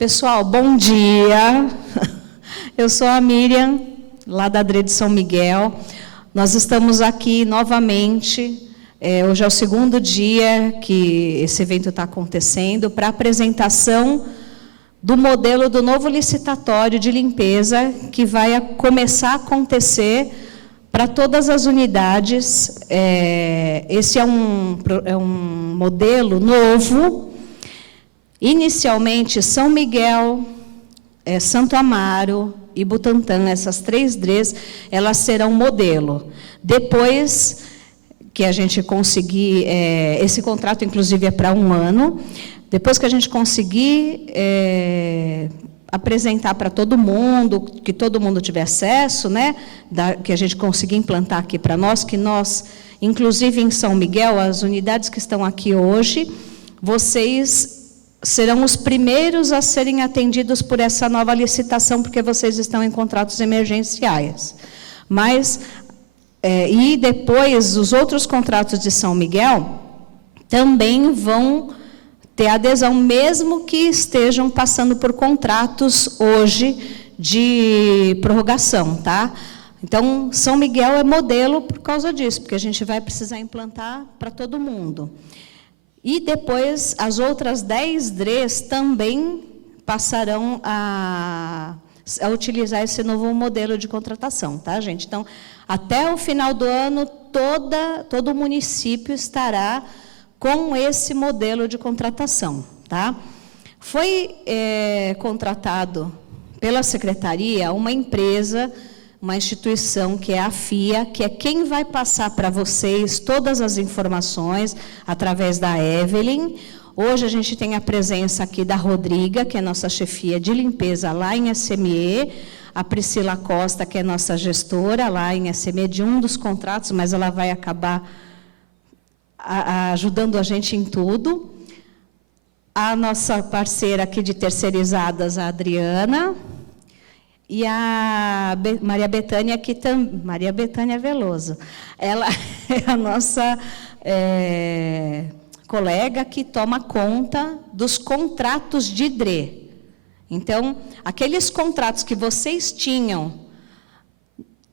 Pessoal, bom dia. Eu sou a Miriam, lá da ADRE de São Miguel. Nós estamos aqui novamente, hoje é o segundo dia que esse evento está acontecendo, para a apresentação do modelo do novo licitatório de limpeza, que vai começar a acontecer para todas as unidades. Esse é um modelo novo. Inicialmente, São Miguel, Santo Amaro e Butantã, essas três DREs, elas serão modelo. Depois que a gente conseguir, esse contrato, inclusive, é para 1 ano, depois que a gente conseguir apresentar para todo mundo, que todo mundo tiver acesso, né, que a gente conseguir implantar aqui para nós, que nós, inclusive em São Miguel, as unidades que estão aqui hoje, vocês serão os primeiros a serem atendidos por essa nova licitação, porque vocês estão em contratos emergenciais. Mas, e depois, os outros contratos de São Miguel também vão ter adesão, mesmo que estejam passando por contratos hoje de prorrogação, tá? Então, São Miguel é modelo por causa disso, porque a gente vai precisar implantar para todo mundo. E depois, as outras 10 DREs também passarão a utilizar esse novo modelo de contratação, tá, gente? Então, até o final do ano, todo o município estará com esse modelo de contratação, tá? Foi contratado pela secretaria uma empresa, uma instituição que é a FIA, que é quem vai passar para vocês todas as informações através da Evelyn. Hoje a gente tem a presença aqui da Rodriga, que é nossa chefia de limpeza lá em SME, a Priscila Costa, que é nossa gestora lá em SME de um dos contratos, mas ela vai acabar ajudando a gente em tudo. A nossa parceira aqui de terceirizadas, a Adriana, e a Maria Bethânia, Maria Bethânia Veloso. Ela é a nossa colega que toma conta dos contratos de DRE. Então, aqueles contratos que vocês tinham,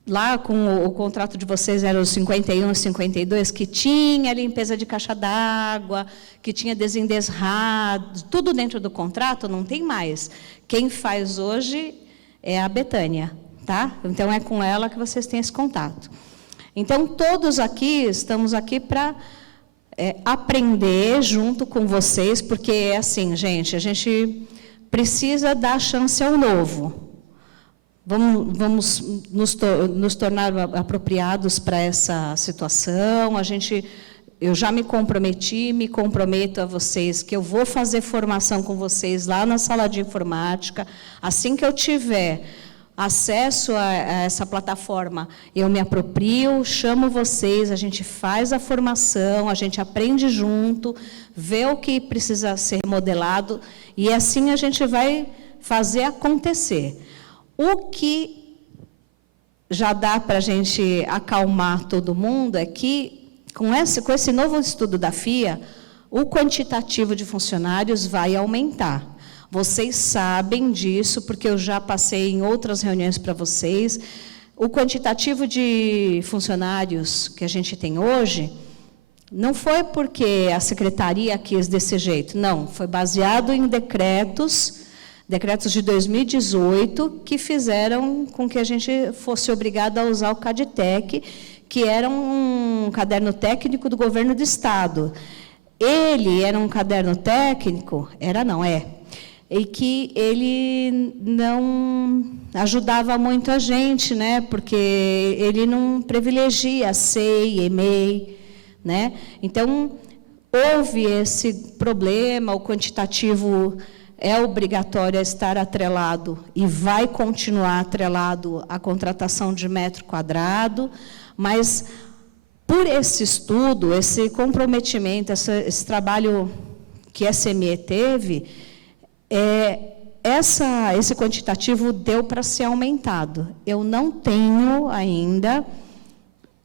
lá com o contrato de vocês, eram os 51 e 52, que tinha limpeza de caixa d'água, que tinha desendesrado, tudo dentro do contrato, não tem mais. Quem faz hoje é a Bethânia, tá? Então, é com ela que vocês têm esse contato. Então, todos aqui, estamos aqui para aprender junto com vocês, porque é assim, gente, a gente precisa dar chance ao novo. Vamos nos tornar apropriados para essa situação. Eu já me comprometo a vocês que eu vou fazer formação com vocês lá na sala de informática. Assim que eu tiver acesso a essa plataforma, eu me aproprio, chamo vocês, a gente faz a formação, a gente aprende junto, vê o que precisa ser remodelado, e assim a gente vai fazer acontecer. O que já dá para a gente acalmar todo mundo é que, com esse novo estudo da FIA, o quantitativo de funcionários vai aumentar. Vocês sabem disso, porque eu já passei em outras reuniões para vocês. O quantitativo de funcionários que a gente tem hoje não foi porque a secretaria quis desse jeito, não. Foi baseado em decretos de 2018, que fizeram com que a gente fosse obrigado a usar o CADTEC, que era um caderno técnico do governo do Estado. Ele era um caderno técnico? E que ele não ajudava muito a gente, né? Porque ele não privilegia SEI, EMEI, né? Então, houve esse problema, o quantitativo é obrigatório a estar atrelado e vai continuar atrelado à contratação de metro quadrado, mas, por esse estudo, esse comprometimento, esse trabalho que a SME teve, esse quantitativo deu para ser aumentado. Eu não tenho ainda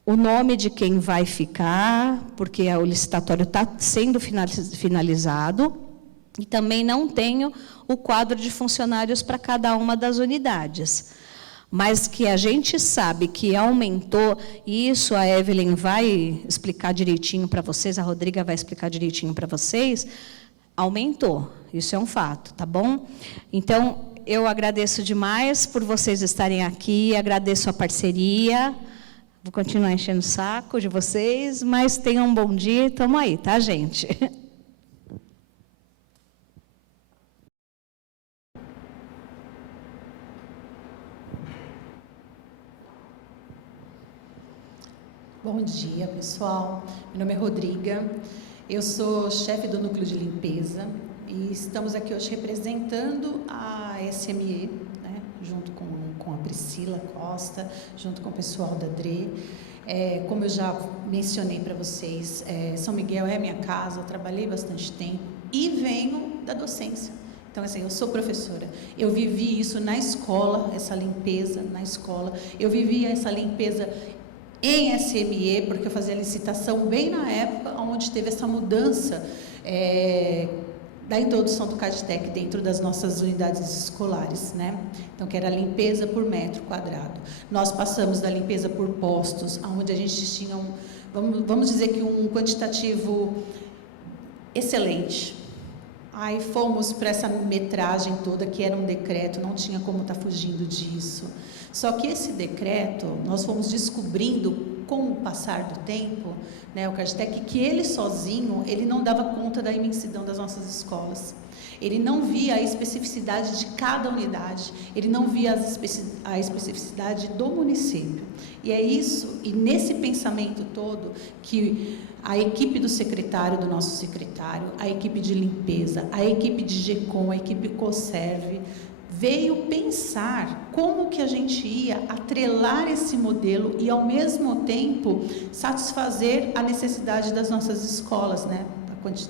o nome de quem vai ficar, porque o licitatório está sendo finalizado, E também não tenho o quadro de funcionários para cada uma das unidades. Mas que a gente sabe que aumentou, e isso a Evelyn vai explicar direitinho para vocês, a Rodriga vai explicar direitinho para vocês, aumentou, isso é um fato, tá bom? Então, eu agradeço demais por vocês estarem aqui, agradeço a parceria, vou continuar enchendo o saco de vocês, mas tenham um bom dia, estamos aí, tá, gente? Bom dia, pessoal. Meu nome é Rodriga, eu sou chefe do Núcleo de Limpeza e estamos aqui hoje representando a SME, né, junto com a Priscila Costa, junto com o pessoal da DRE. Como eu já mencionei para vocês, São Miguel é minha casa, eu trabalhei bastante tempo e venho da docência. Então, assim, eu sou professora, eu vivi isso na escola, essa limpeza na escola, eu vivi essa limpeza em SME, porque eu fazia licitação bem na época onde teve essa mudança da introdução do CADTEC dentro das nossas unidades escolares, né? Então, que era a limpeza por metro quadrado. Nós passamos da limpeza por postos, onde a gente tinha, vamos dizer que um quantitativo excelente. Aí fomos para essa metragem toda, que era um decreto, não tinha como estar fugindo disso. Só que esse decreto, nós fomos descobrindo, com o passar do tempo, né, o CADTEC, que ele sozinho, ele não dava conta da imensidão das nossas escolas. Ele não via a especificidade de cada unidade, ele não via a especificidade do município. E é isso, e nesse pensamento todo, que a equipe do secretário, do nosso secretário, a equipe de limpeza, a equipe de GECOM, a equipe COSERV, veio pensar como que a gente ia atrelar esse modelo e, ao mesmo tempo, satisfazer a necessidade das nossas escolas, né?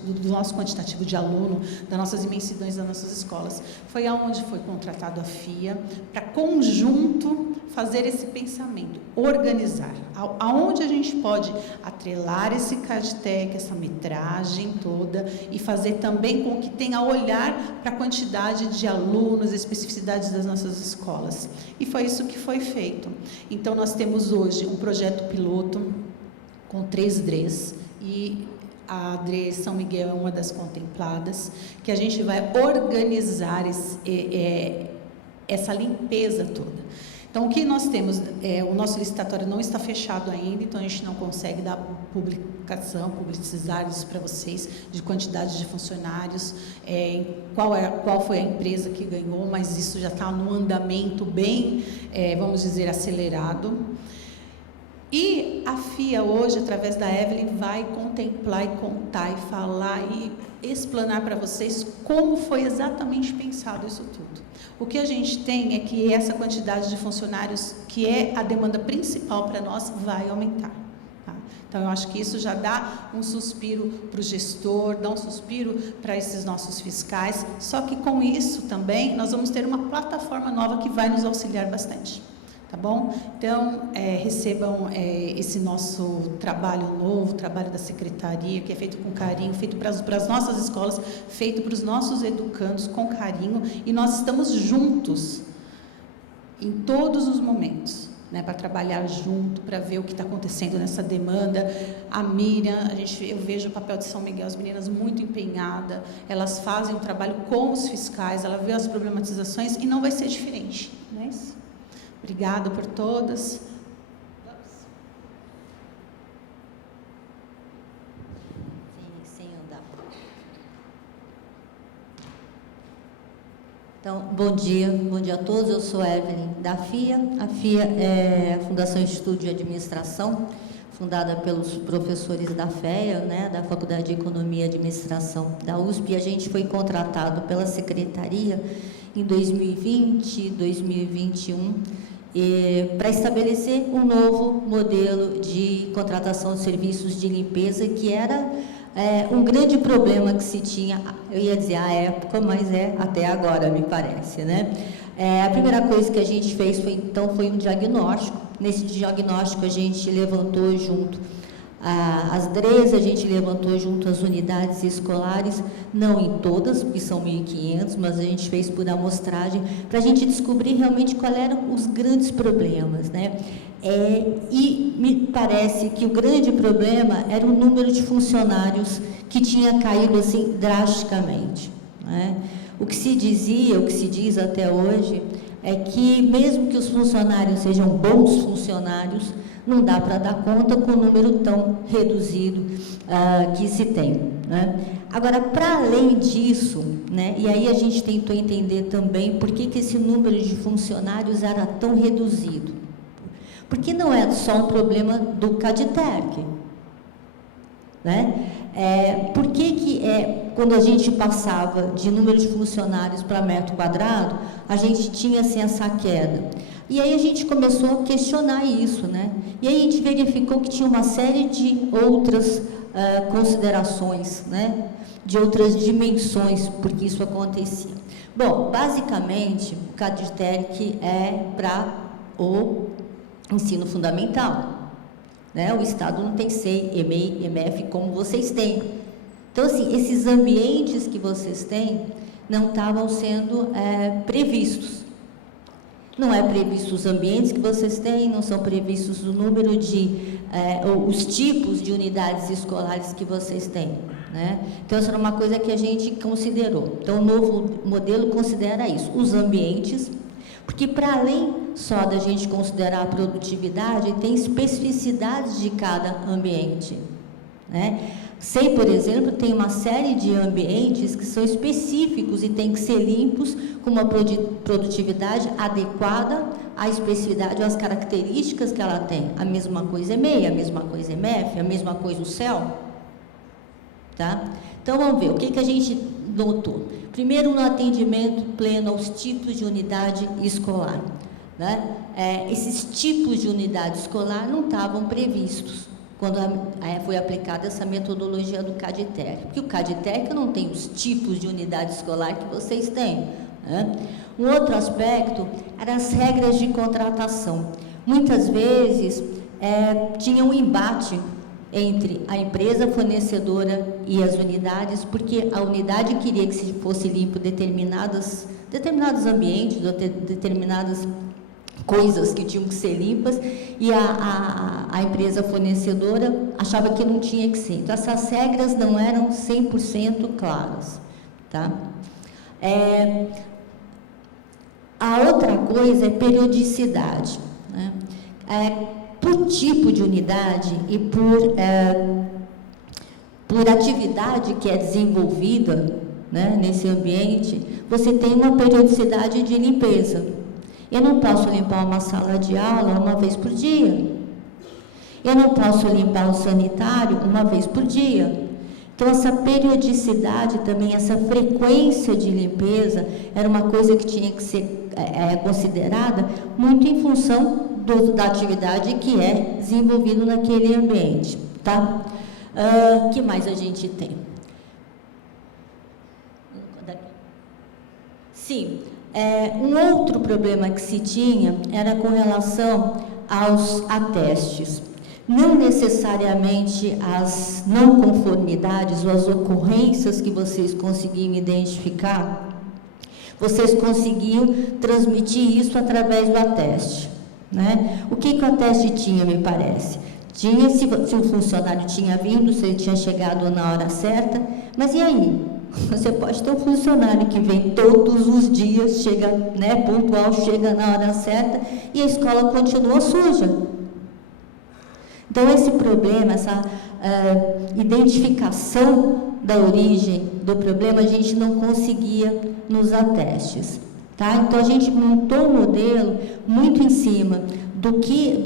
Do nosso quantitativo de aluno, das nossas imensidões das nossas escolas. Foi aonde foi contratado a FIA, para conjunto fazer esse pensamento, organizar, aonde a gente pode atrelar esse CADTEC, essa metragem toda, e fazer também com que tenha olhar para a quantidade de alunos, especificidades das nossas escolas. E foi isso que foi feito. Então, nós temos hoje um projeto piloto com 3 DREs, e a DRE São Miguel é uma das contempladas, que a gente vai organizar essa limpeza toda. Então, o que nós temos, o nosso licitatório não está fechado ainda, então a gente não consegue dar publicizar isso para vocês, de quantidade de funcionários, qual foi a empresa que ganhou, mas isso já está num andamento bem, vamos dizer, acelerado. E a FIA hoje, através da Evelyn, vai contemplar e contar e falar e explanar para vocês como foi exatamente pensado isso tudo. O que a gente tem é que essa quantidade de funcionários, que é a demanda principal para nós, vai aumentar. Tá? Então, eu acho que isso já dá um suspiro para o gestor, dá um suspiro para esses nossos fiscais, só que com isso também nós vamos ter uma plataforma nova que vai nos auxiliar bastante. Tá bom? Então, recebam esse nosso trabalho novo, trabalho da secretaria, que é feito com carinho, feito para as nossas escolas, feito para os nossos educandos com carinho, e nós estamos juntos em todos os momentos, né, para trabalhar junto, para ver o que está acontecendo nessa demanda. A Miriam, eu vejo o papel de São Miguel, as meninas muito empenhadas, elas fazem o trabalho com os fiscais, ela vê as problematizações e não vai ser diferente, não é isso? Obrigada por todas. Sem andar. Então, bom dia a todos. Eu sou Evelyn da FIA. A FIA é a Fundação Instituto de Administração, fundada pelos professores da FEA, né, da Faculdade de Economia e Administração da USP. E a gente foi contratado pela Secretaria em 2020, 2021, para estabelecer um novo modelo de contratação de serviços de limpeza, que era um grande problema que se tinha, eu ia dizer à época, mas até agora, me parece, né? A primeira coisa que a gente fez foi um diagnóstico. Nesse diagnóstico, a gente levantou junto As DREs a gente levantou junto às unidades escolares, não em todas, porque são 1.500, mas a gente fez por amostragem, para a gente descobrir realmente quais eram os grandes problemas, né? E me parece que o grande problema era o número de funcionários que tinha caído assim drasticamente, né? O que se dizia, o que se diz até hoje, é que mesmo que os funcionários sejam bons funcionários, não dá para dar conta com o número tão reduzido que se tem, né? Agora, para além disso, né, e aí a gente tentou entender também por que esse número de funcionários era tão reduzido. Porque não é só um problema do CADTERC, né? Por que quando a gente passava de número de funcionários para metro quadrado, a gente tinha assim essa queda? E aí a gente começou a questionar isso, né? E aí a gente verificou que tinha uma série de outras considerações, né? De outras dimensões, porque isso acontecia. Bom, basicamente, o CADTERC é para o ensino fundamental, né? O Estado não tem SEI, EMEI, EMF como vocês têm. Então, assim, esses ambientes que vocês têm não estavam sendo previstos. Não é previsto os ambientes que vocês têm, não são previstos o número de, os tipos de unidades escolares que vocês têm, né? Então, essa era uma coisa que a gente considerou. Então, o novo modelo considera isso, os ambientes, porque para além só da gente considerar a produtividade, tem especificidades de cada ambiente, né? SEI, por exemplo, tem uma série de ambientes que são específicos e tem que ser limpos com uma produtividade adequada à especificidade ou às características que ela tem. A mesma coisa é MEI, a mesma coisa é MEF, a mesma coisa o CEL. Tá? Então, vamos ver, o que a gente notou? Primeiro, no atendimento pleno aos tipos de unidade escolar, né? Esses tipos de unidade escolar não estavam previstos quando foi aplicada essa metodologia do CADTERC, porque o CADTERC não tem os tipos de unidade escolar que vocês têm, né? Um outro aspecto eram as regras de contratação. Muitas vezes tinha um embate entre a empresa fornecedora e as unidades, porque a unidade queria que se fosse limpo determinados ambientes, determinadas coisas que tinham que ser limpas, e a empresa fornecedora achava que não tinha que ser. Então, essas regras não eram 100% claras, tá? A outra coisa é periodicidade, né? Por tipo de unidade e por atividade que é desenvolvida, né, nesse ambiente, você tem uma periodicidade de limpeza. Eu não posso limpar uma sala de aula uma vez por dia. Eu não posso limpar o sanitário uma vez por dia. Então, essa periodicidade também, essa frequência de limpeza, era uma coisa que tinha que ser considerada muito em função da atividade que é desenvolvida naquele ambiente, tá? Que mais a gente tem? Sim. Um outro problema que se tinha era com relação aos atestes. Não necessariamente as não conformidades ou as ocorrências que vocês conseguiam identificar, vocês conseguiam transmitir isso através do ateste, né? O que o ateste tinha, me parece? Tinha se o funcionário tinha vindo, se ele tinha chegado na hora certa, mas e aí? Você pode ter um funcionário que vem todos os dias, chega, né, pontual, chega na hora certa e a escola continua suja. Então, esse problema, essa identificação da origem do problema, a gente não conseguia nos atestes, tá? Então, a gente montou um modelo muito em cima do que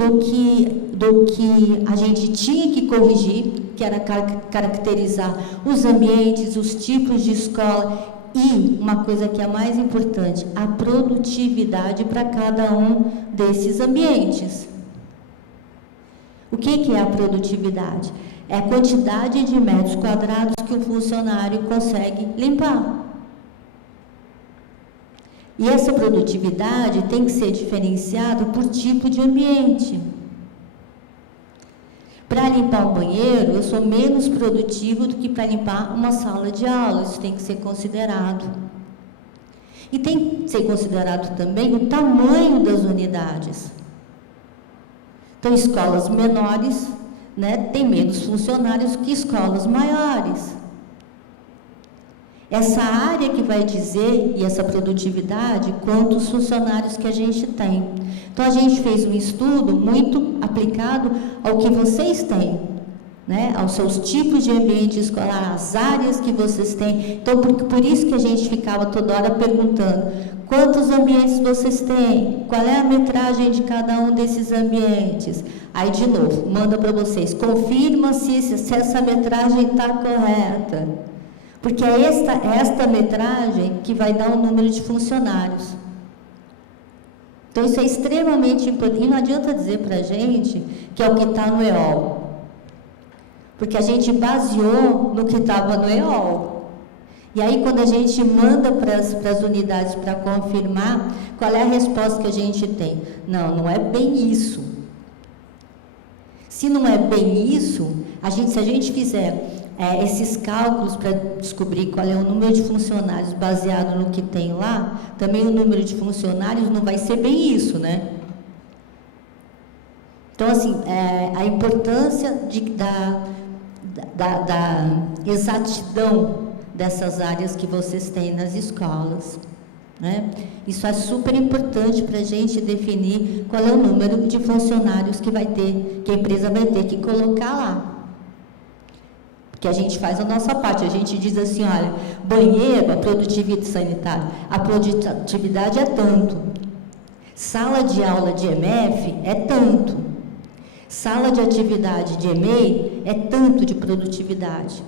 a gente tinha que corrigir, que era caracterizar os ambientes, os tipos de escola e, uma coisa que é mais importante, a produtividade para cada um desses ambientes. O que é a produtividade? É a quantidade de metros quadrados que o funcionário consegue limpar. E essa produtividade tem que ser diferenciada por tipo de ambiente. Para limpar um banheiro, eu sou menos produtivo do que para limpar uma sala de aula. Isso tem que ser considerado. E tem que ser considerado também o tamanho das unidades. Então, escolas menores, né, têm menos funcionários que escolas maiores. Essa área que vai dizer, e essa produtividade, quantos funcionários que a gente tem. Então, a gente fez um estudo muito aplicado ao que vocês têm, né? Aos seus tipos de ambiente escolar, às áreas que vocês têm. Então, por isso que a gente ficava toda hora perguntando, quantos ambientes vocês têm? Qual é a metragem de cada um desses ambientes? Aí, de novo, manda para vocês, confirma se essa metragem está correta. Porque é esta metragem que vai dar o número de funcionários. Então, isso é extremamente importante. E não adianta dizer para a gente que é o que está no EOL. Porque a gente baseou no que estava no EOL. E aí, quando a gente manda para as unidades para confirmar, qual é a resposta que a gente tem? Não é bem isso. Se não é bem isso, se a gente fizer esses cálculos para descobrir qual é o número de funcionários baseado no que tem lá, também o número de funcionários não vai ser bem isso, né? Então, assim, a importância da exatidão dessas áreas que vocês têm nas escolas, né? Isso é super importante para a gente definir qual é o número de funcionários que a empresa vai ter que colocar lá. Porque a gente faz a nossa parte, a gente diz assim, olha, banheiro, a produtividade sanitária, a produtividade é tanto. Sala de aula de MF é tanto. Sala de atividade de EMEI é tanto de produtividade.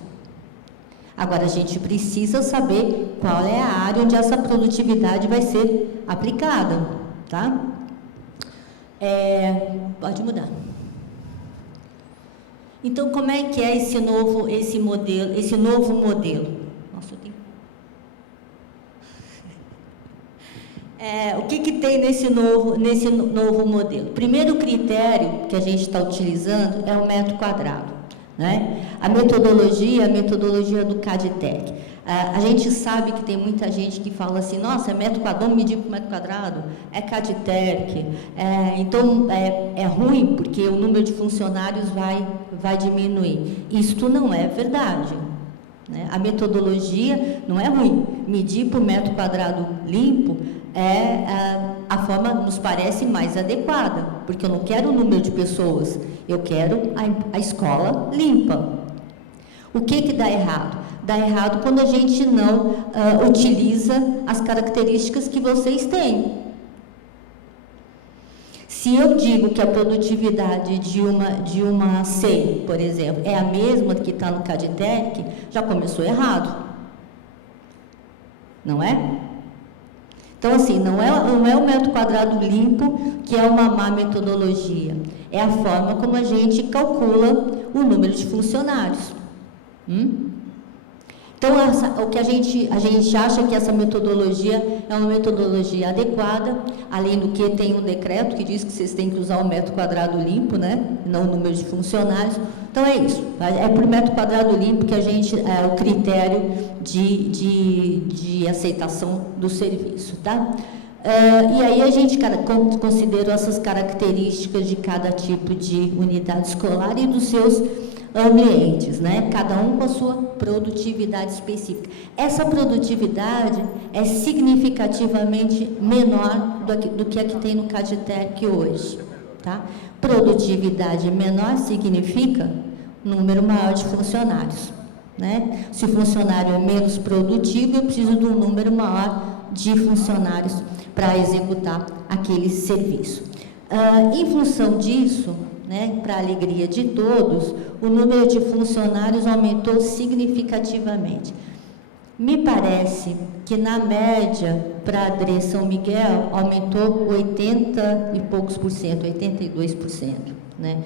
Agora, a gente precisa saber qual é a área onde essa produtividade vai ser aplicada, tá? Pode mudar. Então, como é que é esse novo modelo? Nossa, eu tenho... O que tem nesse novo modelo? Primeiro critério que a gente está utilizando é o metro quadrado, né? A metodologia do CADTEC. A gente sabe que tem muita gente que fala assim, nossa, é metro quadrado, vamos medir por metro quadrado, é CADTEC, então é ruim porque o número de funcionários vai diminuir. Isto não é verdade, né? A metodologia não é ruim, medir por metro quadrado limpo é a forma, nos parece, mais adequada, porque eu não quero o número de pessoas, eu quero a escola limpa. O que dá errado? Dá errado quando a gente não utiliza as características que vocês têm. Se eu digo que a produtividade de uma SEI, por exemplo, é a mesma que está no CADTEC, já começou errado. Não é? Então, assim, não é o metro quadrado limpo que é uma má metodologia. É a forma como a gente calcula o número de funcionários. Então, o que a gente acha que essa metodologia é uma metodologia adequada, além do que tem um decreto que diz que vocês têm que usar o metro quadrado limpo, né? Não o número de funcionários. Então, é isso. É por metro quadrado limpo que a gente é o critério de aceitação do serviço, tá? E aí a gente considerou essas características de cada tipo de unidade escolar e dos seus ambientes, né? Cada um com a sua produtividade específica. Essa produtividade é significativamente menor do que a que tem no CADTEC hoje, tá? Produtividade menor significa número maior de funcionários, né? Se o funcionário é menos produtivo, eu preciso de um número maior de funcionários para executar aquele serviço. Em função disso, né, para a alegria de todos, o número de funcionários aumentou significativamente. Me parece que, na média, para a DRE São Miguel, aumentou 80 e poucos por cento, 82%. Né?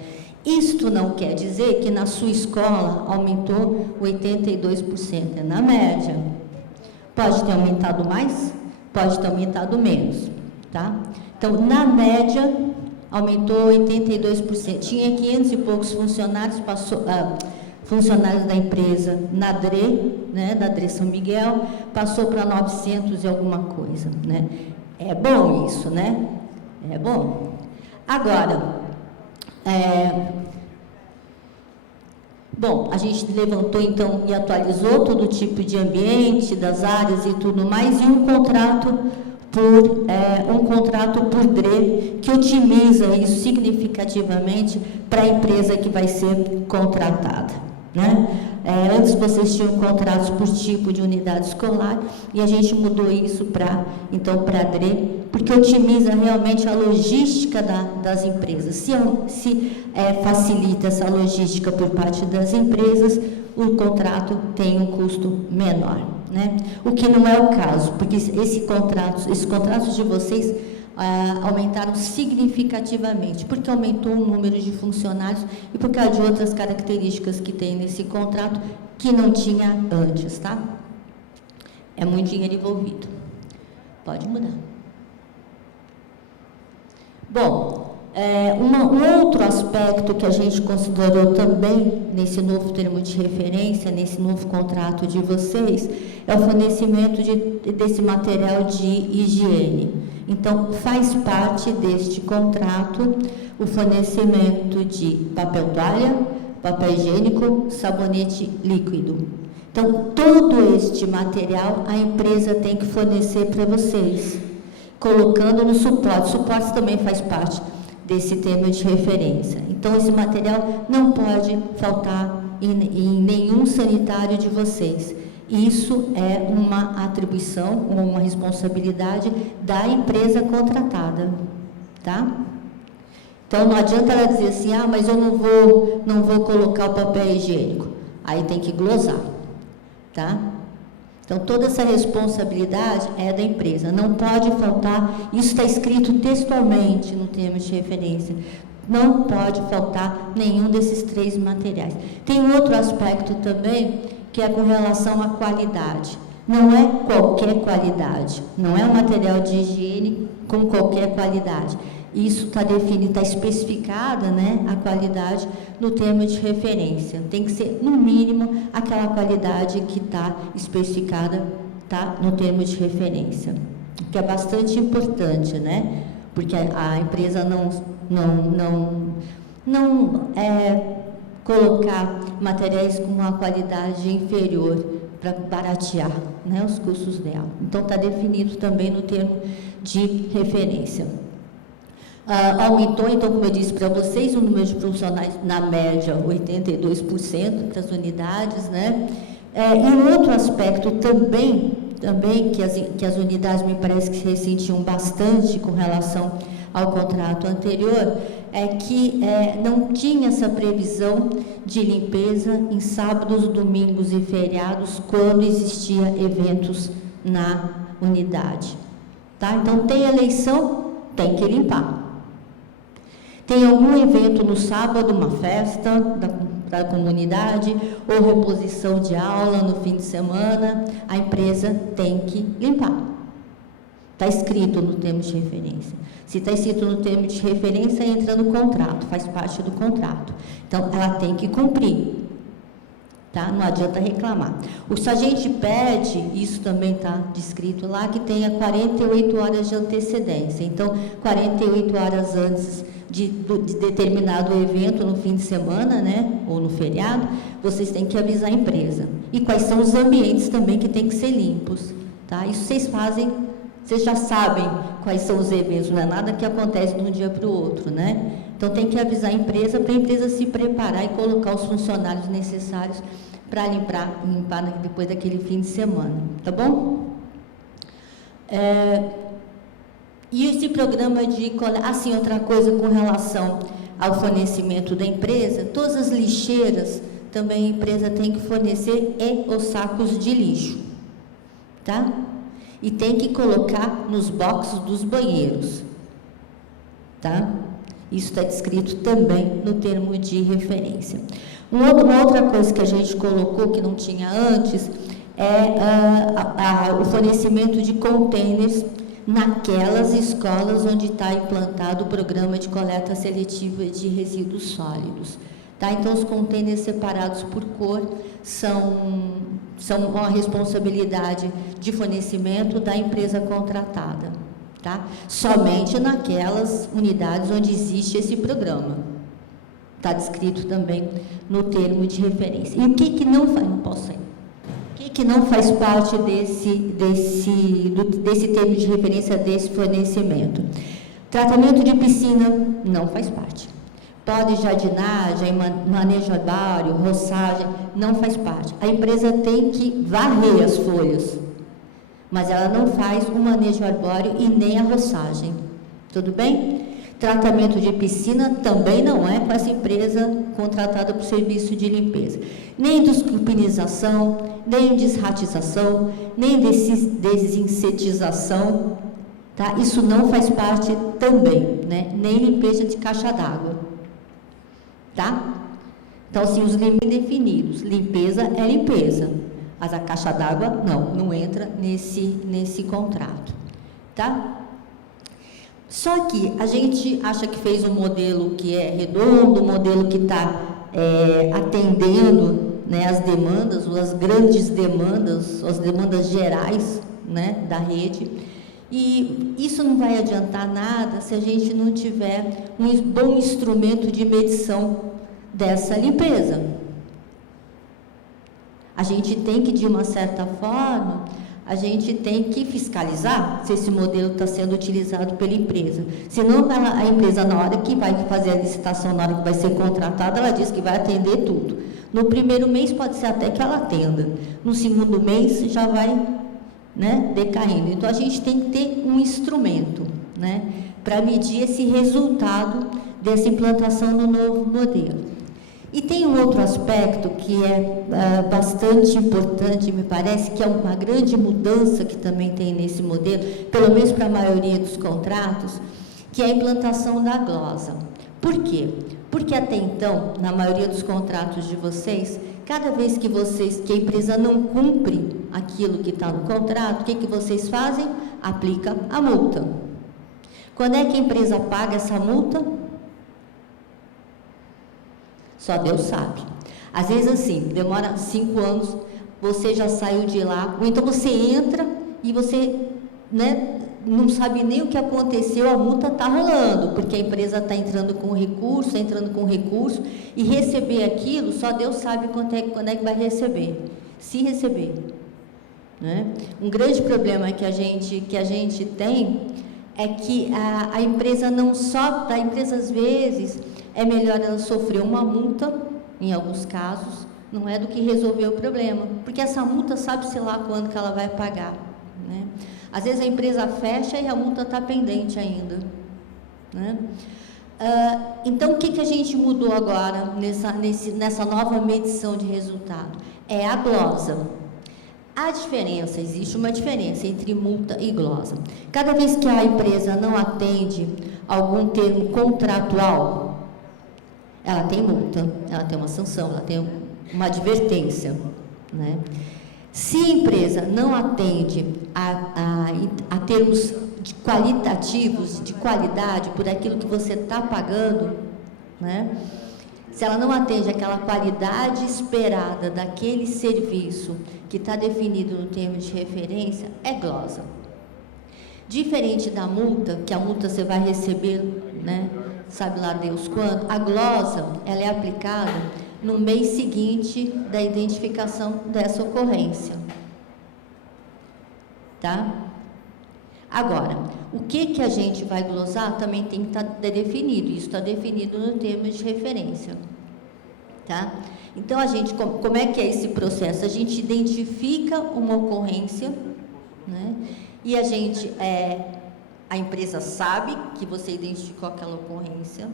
Isto não quer dizer que na sua escola aumentou 82%, é na média. Pode ter aumentado mais, pode ter aumentado menos. Tá? Então, na média, aumentou 82%. Tinha 500 e poucos funcionários, funcionários da empresa na DRE, né, da DRE São Miguel, passou para 900 e alguma coisa, né? É bom isso, né? É bom. Agora, bom, a gente levantou então e atualizou todo tipo de ambiente, das áreas e tudo mais, e um contrato por DRE que otimiza isso significativamente para a empresa que vai ser contratada, né? Antes vocês tinham contratos por tipo de unidade escolar e a gente mudou isso para DRE, porque otimiza realmente a logística das empresas. Se facilita essa logística por parte das empresas, o contrato tem um custo menor, né? O que não é o caso, porque esses contratos de vocês aumentaram significativamente, porque aumentou o número de funcionários e por causa de outras características que tem nesse contrato que não tinha antes, tá? É muito dinheiro envolvido. Pode mudar. Bom, um outro aspecto que a gente considerou também nesse novo termo de referência, nesse novo contrato de vocês, é o fornecimento desse material de higiene. Então, faz parte deste contrato o fornecimento de papel toalha, papel higiênico, sabonete líquido. Então, todo este material a empresa tem que fornecer para vocês, colocando no suporte. Suporte também faz parte desse termo de referência. Então, esse material não pode faltar em nenhum sanitário de vocês. Isso é uma atribuição, uma responsabilidade da empresa contratada, tá? Então, não adianta ela dizer assim, mas eu não vou colocar o papel higiênico. Aí tem que glosar, tá? Então, toda essa responsabilidade é da empresa, não pode faltar, isso está escrito textualmente no termo de referência, não pode faltar nenhum desses 3 materiais. Tem outro aspecto também, que é com relação à qualidade. Não é qualquer qualidade, não é um material de higiene com qualquer qualidade. Isso está definido, está especificada, né, a qualidade no termo de referência. Tem que ser, no mínimo, aquela qualidade que está especificada, tá, no termo de referência. Que é bastante importante, né? Porque a empresa não colocar materiais com uma qualidade inferior para baratear, né, os custos dela. Então, está definido também no termo de referência. Aumentou, então, como eu disse para vocês, o número de profissionais, na média, 82% das unidades, né? E um outro aspecto também que as unidades me parece que se ressentiam bastante com relação ao contrato anterior, é que não tinha essa previsão de limpeza em sábados, domingos e feriados, quando existia eventos na unidade. Tá? Então, tem eleição, tem que limpar. Tem algum evento no sábado, uma festa da comunidade, ou reposição de aula no fim de semana, a empresa tem que limpar. Está escrito no termo de referência. Se está escrito no termo de referência, entra no contrato, faz parte do contrato. Então, ela tem que cumprir, tá? Não adianta reclamar. Se a gente pede, isso também está descrito lá, que tenha 48 horas de antecedência. Então, 48 horas antes de determinado evento no fim de semana, né, ou no feriado, vocês têm que avisar a empresa. E quais são os ambientes também que têm que ser limpos, tá? Isso vocês fazem, vocês já sabem quais são os eventos, não é nada que acontece de um dia para o outro, né? Então, tem que avisar a empresa para a empresa se preparar e colocar os funcionários necessários para limpar depois daquele fim de semana, tá bom? E esse programa de... Assim, outra coisa com relação ao fornecimento da empresa, todas as lixeiras, também a empresa tem que fornecer os sacos de lixo, tá? E tem que colocar nos boxes dos banheiros, tá? Isso está descrito também no termo de referência. Uma outra coisa que a gente colocou, que não tinha antes, é o fornecimento de containers naquelas escolas onde está implantado o programa de coleta seletiva de resíduos sólidos. Tá? Então, os containers separados por cor são uma responsabilidade de fornecimento da empresa contratada. Tá? Somente naquelas unidades onde existe esse programa. Está descrito também no termo de referência. E o que não faz? Não posso sair. O que não faz parte desse termo de referência, desse fornecimento? Tratamento de piscina não faz parte. Pode jardinagem, manejo herbário, roçagem, não faz parte. A empresa tem que varrer as folhas, mas ela não faz o manejo arbóreo e nem a roçagem. Tudo bem? Tratamento de piscina também não é com essa empresa contratada para o serviço de limpeza. Nem desculpinização, nem desratização, nem desinsetização, tá? Isso não faz parte também, né? Nem limpeza de caixa d'água, tá? Então, assim, os limites definidos. Limpeza é limpeza, mas a caixa d'água não entra nesse contrato, tá? Só que a gente acha que fez um modelo que é redondo, um modelo que está atendendo, né, as demandas, ou as grandes demandas, as demandas gerais, né, da rede. E isso não vai adiantar nada se a gente não tiver um bom instrumento de medição dessa limpeza. A gente tem que, de uma certa forma, a gente tem que fiscalizar se esse modelo está sendo utilizado pela empresa. Senão, a empresa, na hora que vai fazer a licitação, na hora que vai ser contratada, ela diz que vai atender tudo. No primeiro mês, pode ser até que ela atenda. No segundo mês, já vai, né, decaindo. Então, a gente tem que ter um instrumento, né, para medir esse resultado dessa implantação do novo modelo. E tem um outro aspecto que é bastante importante, me parece, que é uma grande mudança que também tem nesse modelo, pelo menos para a maioria dos contratos, que é a implantação da glosa. Por quê? Porque até então, na maioria dos contratos de vocês, cada vez que a empresa não cumpre aquilo que está no contrato, o que vocês fazem? Aplica a multa. Quando é que a empresa paga essa multa? Só Deus sabe. Às vezes, assim, demora 5 anos, você já saiu de lá, ou então você entra e você, né, não sabe nem o que aconteceu, a multa está rolando, porque a empresa está entrando com recurso, e receber aquilo, só Deus sabe quando é que vai receber, se receber. Né? Um grande problema que a gente tem é que a empresa às vezes, é melhor ela sofrer uma multa, em alguns casos, não é do que resolver o problema, porque essa multa sabe-se lá quando que ela vai pagar, né? Às vezes a empresa fecha e a multa está pendente ainda, né? Então, o que a gente mudou agora nessa nova medição de resultado? É a glosa. Existe uma diferença entre multa e glosa. Cada vez que a empresa não atende algum termo contratual, ela tem multa, ela tem uma sanção, ela tem uma advertência, né? Se a empresa não atende a termos qualitativos, de qualidade, por aquilo que você está pagando, né? Se ela não atende aquela qualidade esperada daquele serviço que está definido no termo de referência, é glosa. Diferente da multa, que a multa você vai receber, né? Sabe lá Deus quando, a glosa, ela é aplicada no mês seguinte da identificação dessa ocorrência. Tá? Agora, o que a gente vai glosar também tem que estar definido, isso está definido no termo de referência. Tá? Então, como é que é esse processo? A gente identifica uma ocorrência, né? E a empresa sabe que você identificou aquela ocorrência,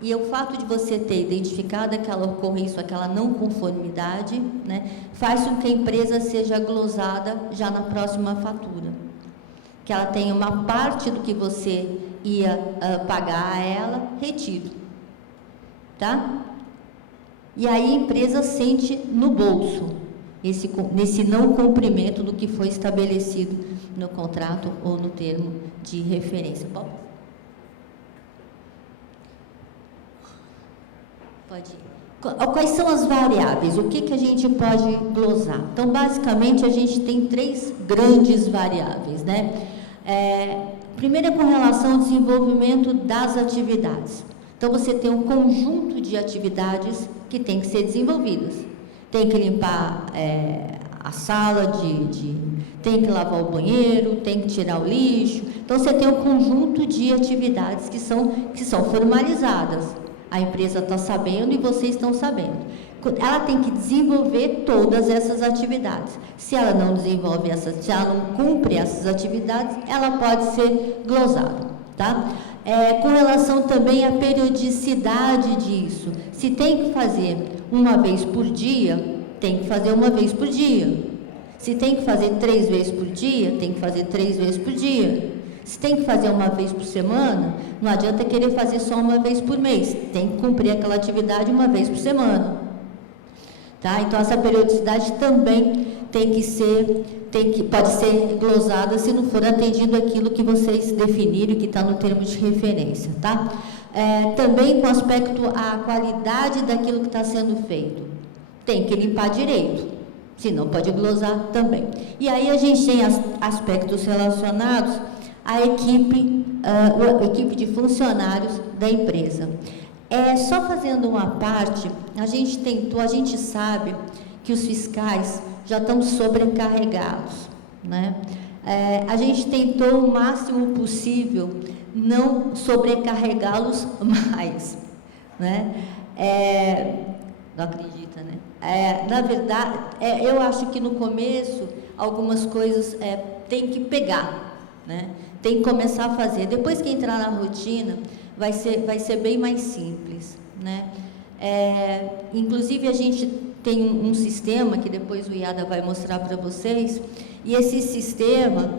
e o fato de você ter identificado aquela ocorrência, aquela não conformidade, né, faz com que a empresa seja glosada já na próxima fatura, que ela tenha uma parte do que você ia pagar a ela retido, tá? E aí a empresa sente no bolso, nesse não cumprimento do que foi estabelecido no contrato ou no termo de referência. Pode ir. Quais são as variáveis? O que a gente pode glosar? Então, basicamente, a gente tem 3 grandes variáveis, né? Primeiro é com relação ao desenvolvimento das atividades. Então, você tem um conjunto de atividades que tem que ser desenvolvidas. Tem que limpar a sala, tem que lavar o banheiro, tem que tirar o lixo. Então, você tem um conjunto de atividades que são formalizadas. A empresa está sabendo e vocês estão sabendo. Ela tem que desenvolver todas essas atividades. Se ela não desenvolve se ela não cumpre essas atividades, ela pode ser glosada, tá? Com relação também à periodicidade disso. Se tem que fazer uma vez por dia, tem que fazer uma vez por dia. Se tem que fazer 3 vezes por dia, tem que fazer 3 vezes por dia. Se tem que fazer uma vez por semana, não adianta querer fazer só uma vez por mês. Tem que cumprir aquela atividade uma vez por semana. Tá? Então, essa periodicidade também pode ser glosada se não for atendido aquilo que vocês definiram, que está no termo de referência. Tá? Também com aspecto à qualidade daquilo que está sendo feito. Tem que limpar direito, senão pode glosar também. E aí a gente tem aspectos relacionados à equipe de funcionários da empresa. Só fazendo uma parte, a gente sabe que os fiscais já estão sobrecarregados, né? A gente tentou o máximo possível não sobrecarregá-los mais, né? Não acredita, né? Na verdade, eu acho que no começo algumas coisas tem que pegar, né? Tem que começar a fazer. Depois que entrar na rotina, vai ser bem mais simples, né? Inclusive, a gente tem um sistema que depois o Iada vai mostrar para vocês, e esse sistema,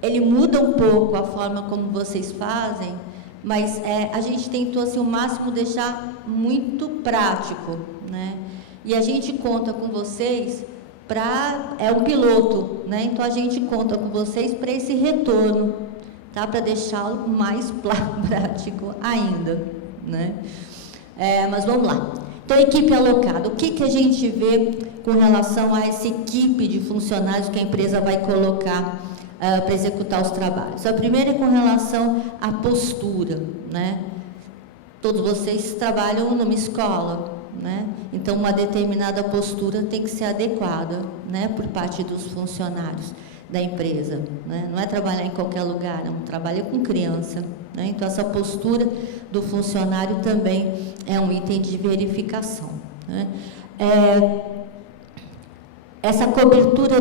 ele muda um pouco a forma como vocês fazem, mas a gente tentou, assim, o máximo deixar muito prático, né? E a gente conta com vocês um piloto, né? Então, a gente conta com vocês para esse retorno, tá? Para deixá-lo mais prático ainda, né? Mas vamos lá. Então, equipe alocada. O que a gente vê com relação a essa equipe de funcionários que a empresa vai colocar para executar os trabalhos? A primeira é com relação à postura, né? Todos vocês trabalham numa escola, né? Então, uma determinada postura tem que ser adequada, né, por parte dos funcionários da empresa, né? Não é trabalhar em qualquer lugar, não, trabalha com criança, né? Então, essa postura do funcionário também é um item de verificação, né? Essa cobertura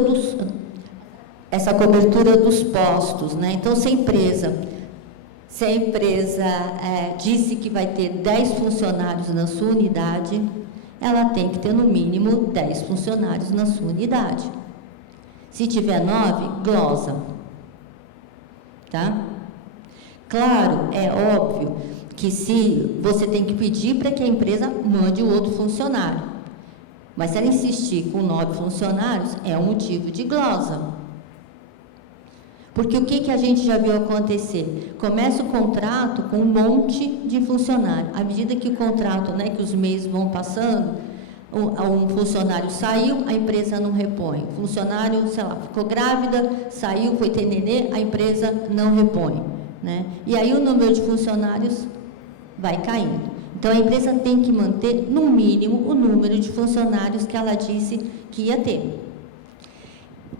dos postos, né? Então, se a empresa disse que vai ter 10 funcionários na sua unidade, ela tem que ter no mínimo 10 funcionários na sua unidade. Se tiver 9, glosa. Tá? Claro, é óbvio que se você tem que pedir para que a empresa mande o outro funcionário. Mas se ela insistir com 9 funcionários, é um motivo de glosa. Porque o que a gente já viu acontecer? Começa o contrato com um monte de funcionário. À medida que o contrato, né, que os meses vão passando, um funcionário saiu, a empresa não repõe. O funcionário, sei lá, ficou grávida, saiu, foi ter nenê, a empresa não repõe, né? E aí o número de funcionários vai caindo. Então, a empresa tem que manter, no mínimo, o número de funcionários que ela disse que ia ter.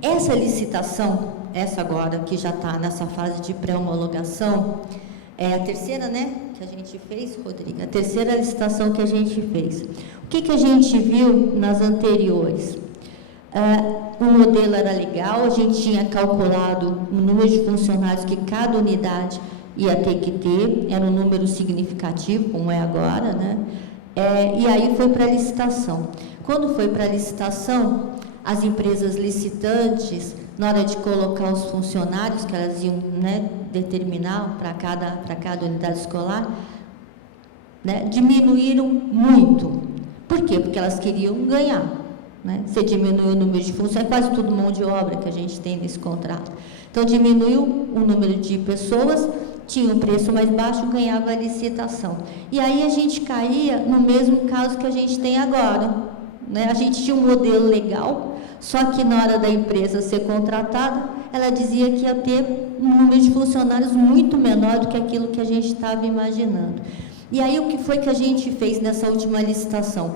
Essa licitação, essa agora, que já está nessa fase de pré-homologação, é a terceira, né, que a gente fez, Rodrigo? A terceira licitação que a gente fez. O que a gente viu nas anteriores? O modelo era legal, a gente tinha calculado o número de funcionários que cada unidade ia ter que ter, era um número significativo, como é agora, né? E aí foi para a licitação. Quando foi para a licitação, as empresas licitantes, na hora de colocar os funcionários que elas iam, né, determinar para cada unidade escolar, né, diminuíram muito. Por quê? Porque elas queriam ganhar, né? Você diminuiu o número de funções, é quase tudo mão de obra que a gente tem nesse contrato. Então, diminuiu o número de pessoas, tinha um preço mais baixo, ganhava a licitação. E aí a gente caía no mesmo caso que a gente tem agora, né? A gente tinha um modelo legal, só que na hora da empresa ser contratada, ela dizia que ia ter um número de funcionários muito menor do que aquilo que a gente estava imaginando. E aí o que foi que a gente fez nessa última licitação?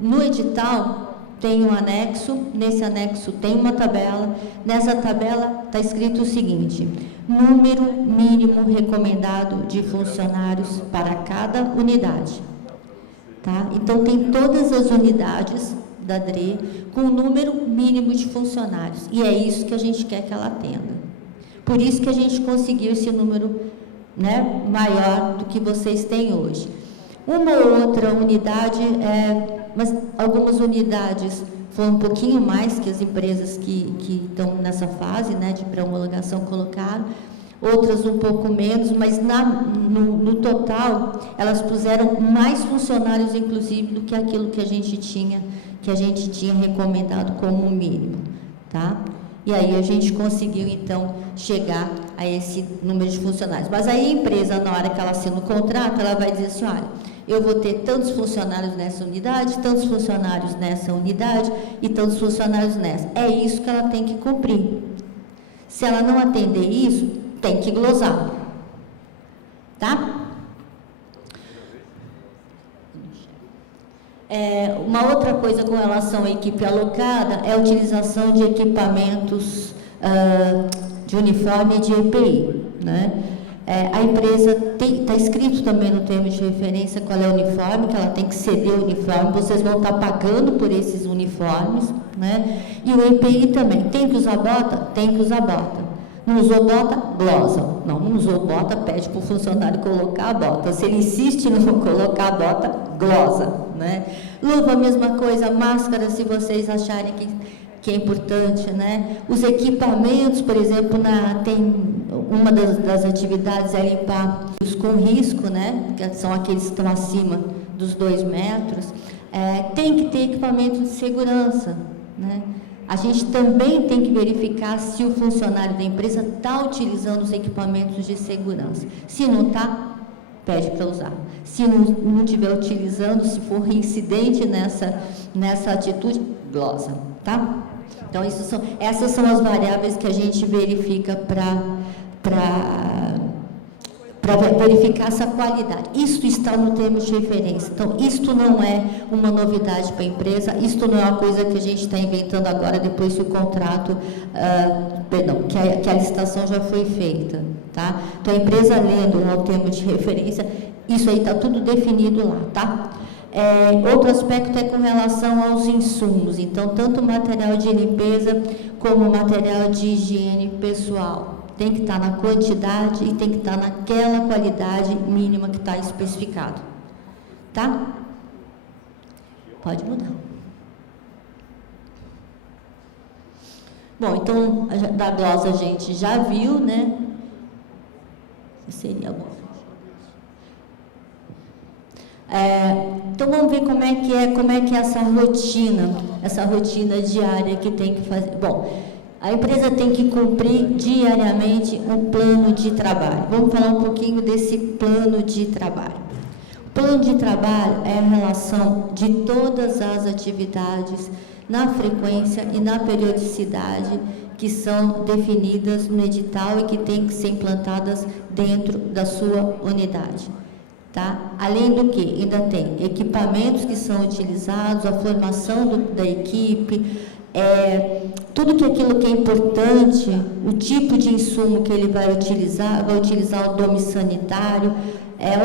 No edital tem um anexo, nesse anexo tem uma tabela, nessa tabela está escrito o seguinte: número mínimo recomendado de funcionários para cada unidade. Tá? Então, tem todas as unidades da DRE com o número mínimo de funcionários, e é isso que a gente quer que ela atenda. Por isso que a gente conseguiu esse número, né, maior do que vocês têm hoje. Uma ou outra unidade, mas algumas unidades foram um pouquinho mais que as empresas que estão nessa fase, né, de pré-homologação colocaram, outras um pouco menos, mas no total elas puseram mais funcionários, inclusive, do que aquilo que a gente tinha recomendado como mínimo, tá? E aí a gente conseguiu, então, chegar a esse número de funcionários. Mas aí a empresa, na hora que ela assina o contrato, ela vai dizer assim: olha, eu vou ter tantos funcionários nessa unidade, tantos funcionários nessa unidade e tantos funcionários nessa. É isso que ela tem que cumprir. Se ela não atender isso, tem que glosar. Tá? Uma outra coisa com relação à equipe alocada é a utilização de equipamentos de uniforme e de EPI, né? A empresa está escrito também no termo de referência qual é o uniforme, que ela tem que ceder o uniforme, vocês vão estar pagando por esses uniformes, né? E o EPI também, tem que usar bota? Tem que usar bota. Não usou bota? Glosa. Não usou bota, pede para o funcionário colocar a bota. Se ele insiste em não colocar a bota, glosa, né? Luva, a mesma coisa, máscara, se vocês acharem que é importante, né? Os equipamentos, por exemplo, tem uma das atividades é limpar os com risco, né? Que são aqueles que estão acima dos 2 metros. Tem que ter equipamento de segurança, né? A gente também tem que verificar se o funcionário da empresa está utilizando os equipamentos de segurança. Se não está, pede para usar. Se não estiver utilizando, se for reincidente nessa atitude, glosa, tá? Então, essas são as variáveis que a gente verifica para verificar essa qualidade. Isso está no termo de referência. Então, isto não é uma novidade para a empresa, isto não é uma coisa que a gente está inventando agora, depois que o contrato, que a licitação já foi feita, tá? Então, a empresa lendo o termo de referência, isso aí está tudo definido lá, tá? Outro aspecto é com relação aos insumos. Então, tanto material de limpeza como material de higiene pessoal. Tem que estar na quantidade e tem que estar naquela qualidade mínima que está especificado. Tá? Pode mudar. Bom, então, da glosa a gente já viu, né? Seria bom. Então, vamos ver como é que é essa rotina diária que tem que fazer. Bom, a empresa tem que cumprir diariamente um plano de trabalho. Vamos falar um pouquinho desse plano de trabalho. O plano de trabalho é a relação de todas as atividades na frequência e na periodicidade que são definidas no edital e que têm que ser implantadas dentro da sua unidade. Tá? Além do que, ainda tem equipamentos que são utilizados, a formação da equipe, tudo aquilo que é importante, o tipo de insumo que ele vai utilizar o dome sanitário.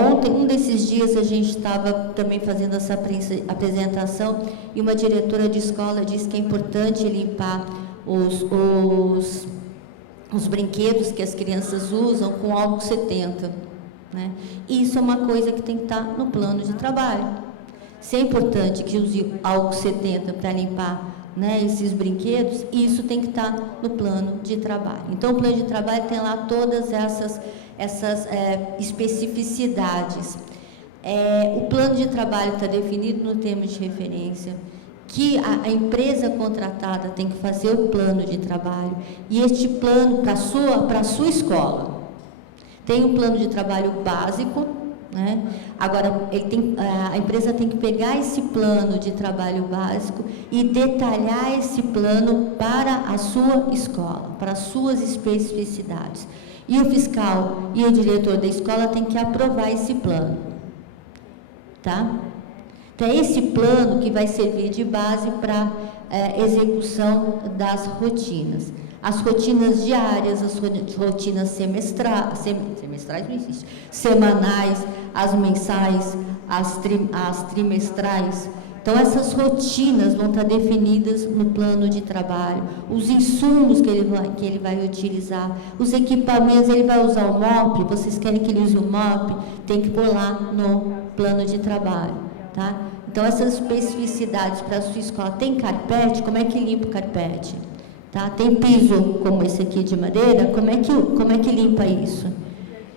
Ontem, um desses dias, a gente estava também fazendo essa apresentação e uma diretora de escola disse que é importante limpar os brinquedos que as crianças usam com álcool 70. Né? Isso é uma coisa que tem que estar no plano de trabalho. Se é importante que use álcool 70 para limpar, né, esses brinquedos, isso tem que estar no plano de trabalho. Então, o plano de trabalho tem lá todas essas especificidades. O plano de trabalho está definido no termo de referência, que a empresa contratada tem que fazer o plano de trabalho, e este plano para a sua escola. Tem um plano de trabalho básico, né? Agora, a empresa tem que pegar esse plano de trabalho básico e detalhar esse plano para a sua escola, para as suas especificidades. E o fiscal e o diretor da escola tem que aprovar esse plano, tá? Então, é esse plano que vai servir de base para execução das rotinas. As rotinas diárias, as rotinas semestrais não existe, semanais, as mensais, as trimestrais. Então, essas rotinas vão estar definidas no plano de trabalho, os insumos que ele vai utilizar, os equipamentos, ele vai usar o MOP, vocês querem que ele use o MOP, tem que pôr lá no plano de trabalho, tá? Então, essas especificidades para a sua escola, tem carpete, como é que limpa o carpete? Tá? Tem piso como esse aqui de madeira, como é que limpa isso?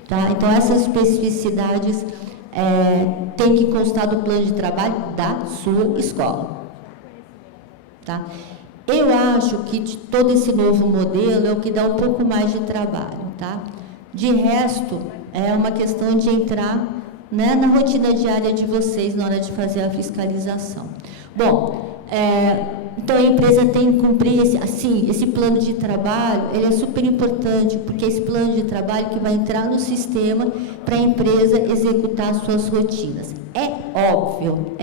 Tá? Então, essas especificidades tem que constar do plano de trabalho da sua escola. Tá? Eu acho que de todo esse novo modelo é o que dá um pouco mais de trabalho. Tá? De resto, é uma questão de entrar, né, na rotina diária de vocês na hora de fazer a fiscalização. Bom, então a empresa tem que cumprir esse plano de trabalho, ele é super importante, porque esse plano de trabalho que vai entrar no sistema para a empresa executar suas rotinas. É óbvio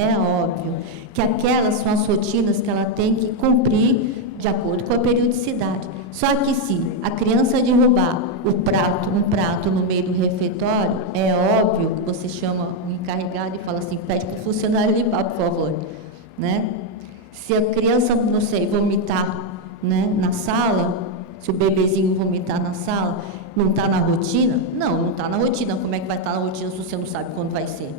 que aquelas são as rotinas que ela tem que cumprir de acordo com a periodicidade. Só que se a criança derrubar um prato no meio do refeitório, é óbvio que você chama o encarregado e fala assim, pede para o funcionário limpar, por favor, né? Se a criança, não sei, vomitar, né, na sala, se o bebezinho vomitar na sala, não está na rotina? Não está na rotina. Como é que vai estar na rotina se você não sabe quando vai ser?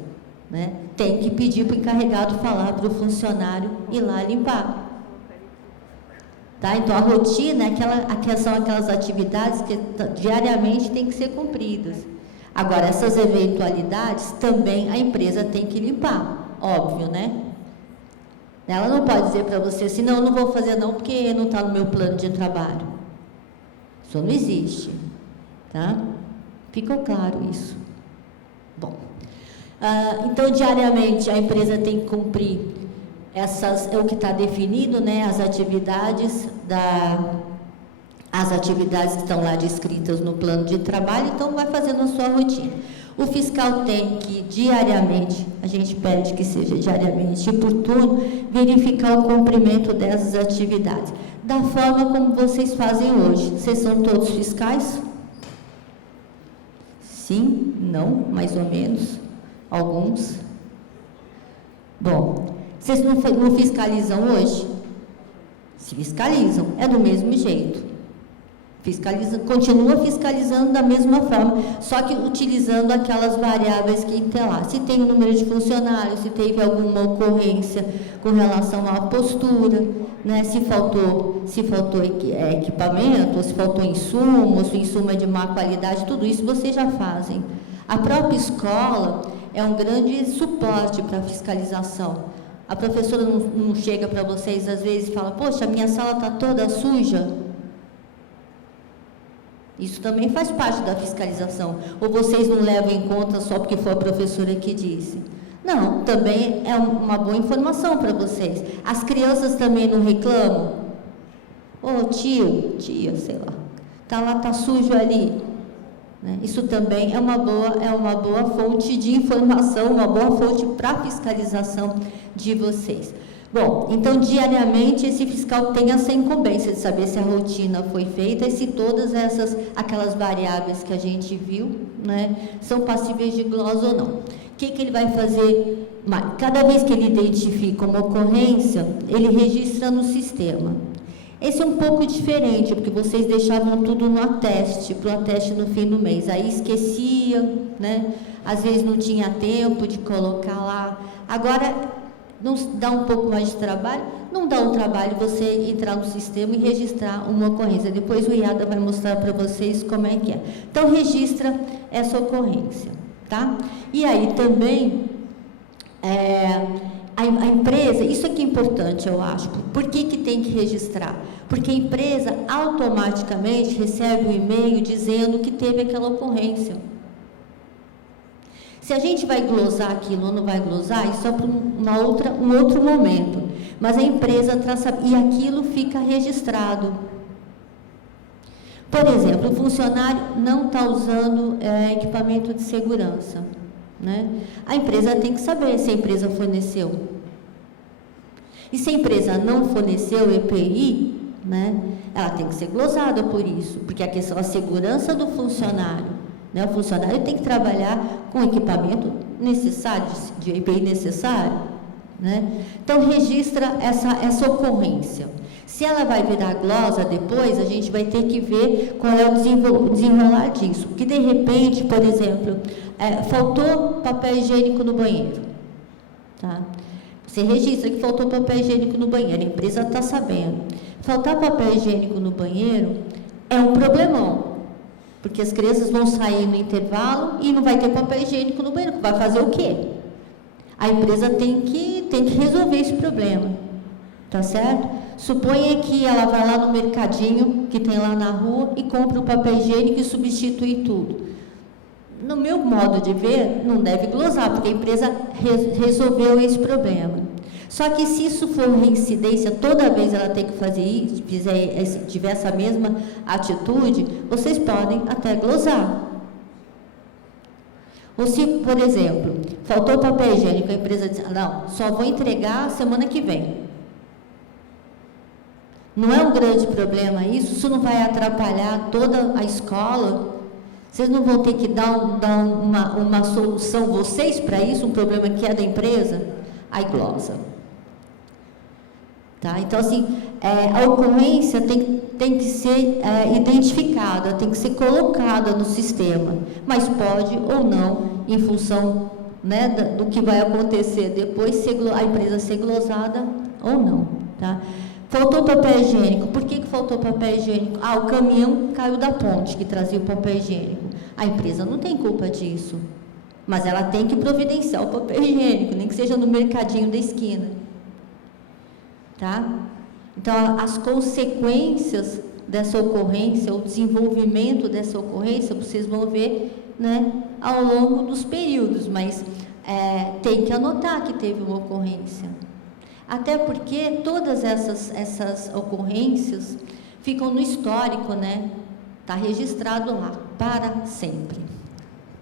Né? Tem que pedir para o encarregado falar para o funcionário ir lá limpar. Tá? Então, a rotina são aquelas atividades que diariamente têm que ser cumpridas. Agora, essas eventualidades também a empresa tem que limpar, óbvio, né? Ela não pode dizer para você assim, não, eu não vou fazer não, porque não está no meu plano de trabalho. Isso não existe, tá? Ficou claro isso? Bom, então, diariamente, a empresa tem que cumprir o que está definido, né, as atividades que estão lá descritas no plano de trabalho, então vai fazendo a sua rotina. O fiscal tem que diariamente, a gente pede que seja diariamente e por turno, verificar o cumprimento dessas atividades, da forma como vocês fazem hoje. Vocês são todos fiscais? Sim? Não? Mais ou menos? Alguns? Bom, vocês não fiscalizam hoje? Se fiscalizam, é do mesmo jeito. Continua fiscalizando da mesma forma, só que utilizando aquelas variáveis que tem lá. Se tem o número de funcionários, se teve alguma ocorrência com relação à postura, né? Se faltou equipamento, se faltou insumo, se o insumo é de má qualidade, tudo isso vocês já fazem. A própria escola é um grande suporte para a fiscalização. A professora não chega para vocês, às vezes, e fala, poxa, a minha sala está toda suja. Isso também faz parte da fiscalização. Ou vocês não levam em conta só porque foi a professora que disse? Não, também é uma boa informação para vocês. As crianças também não reclamam? Ô, tia, sei lá, tá sujo ali. Né? Isso também é uma boa fonte de informação, uma boa fonte para fiscalização de vocês. Bom, então, diariamente, esse fiscal tem essa incumbência de saber se a rotina foi feita e se todas aquelas variáveis que a gente viu, né, são passíveis de glosa ou não. O que ele vai fazer? Cada vez que ele identifica uma ocorrência, ele registra no sistema. Esse é um pouco diferente, porque vocês deixavam tudo no ateste, para o ateste no fim do mês. Aí esquecia, né? Às vezes não tinha tempo de colocar lá. Agora, não dá um pouco mais de trabalho? Não dá um trabalho você entrar no sistema e registrar uma ocorrência. Depois o IADA vai mostrar para vocês como é que é. Então, registra essa ocorrência, tá? E aí também, A empresa, isso aqui é importante, eu acho. Por que tem que registrar? Porque a empresa automaticamente recebe um e-mail dizendo que teve aquela ocorrência. Se a gente vai glosar aquilo ou não vai glosar, isso é para um outro momento. Mas a empresa traça, e aquilo fica registrado. Por exemplo, o funcionário não está usando equipamento de segurança, né? A empresa tem que saber se a empresa forneceu. E se a empresa não forneceu EPI, né, ela tem que ser glosada por isso, porque a questão da segurança do funcionário, né, o funcionário tem que trabalhar com o equipamento necessário, de EPI necessário, né? Então, registra essa ocorrência. Se ela vai virar glosa depois, a gente vai ter que ver qual é o desenrolar disso. Porque, de repente, por exemplo, faltou papel higiênico no banheiro. Tá? Você registra que faltou papel higiênico no banheiro, a empresa está sabendo. Faltar papel higiênico no banheiro é um problemão, porque as crianças vão sair no intervalo e não vai ter papel higiênico no banheiro. Vai fazer o quê? A empresa tem que resolver esse problema, tá certo? Suponha que ela vai lá no mercadinho que tem lá na rua e compra o papel higiênico e substitui tudo. No meu modo de ver, não deve glosar, porque a empresa resolveu esse problema. Só que se isso for reincidência, toda vez ela tem que fazer isso, tiver essa mesma atitude, vocês podem até glosar. Ou se, por exemplo, faltou papel higiênico, a empresa diz, não, só vou entregar semana que vem. Não é um grande problema isso não vai atrapalhar toda a escola. Vocês não vão ter que dar uma solução, vocês, para isso, um problema que é da empresa? Aí glosa. Tá? Então, assim, a ocorrência tem que ser identificada, tem que ser colocada no sistema, mas pode ou não, em função, né, do que vai acontecer depois, a empresa ser glosada ou não. Tá? Faltou papel higiênico. Por que faltou papel higiênico? O caminhão caiu da ponte que trazia o papel higiênico. A empresa não tem culpa disso, mas ela tem que providenciar o papel higiênico, nem que seja no mercadinho da esquina. Tá? Então, as consequências dessa ocorrência, o desenvolvimento dessa ocorrência, vocês vão ver, né, ao longo dos períodos, mas tem que anotar que teve uma ocorrência. Até porque todas essas ocorrências ficam no histórico, né? Está registrado lá, para sempre.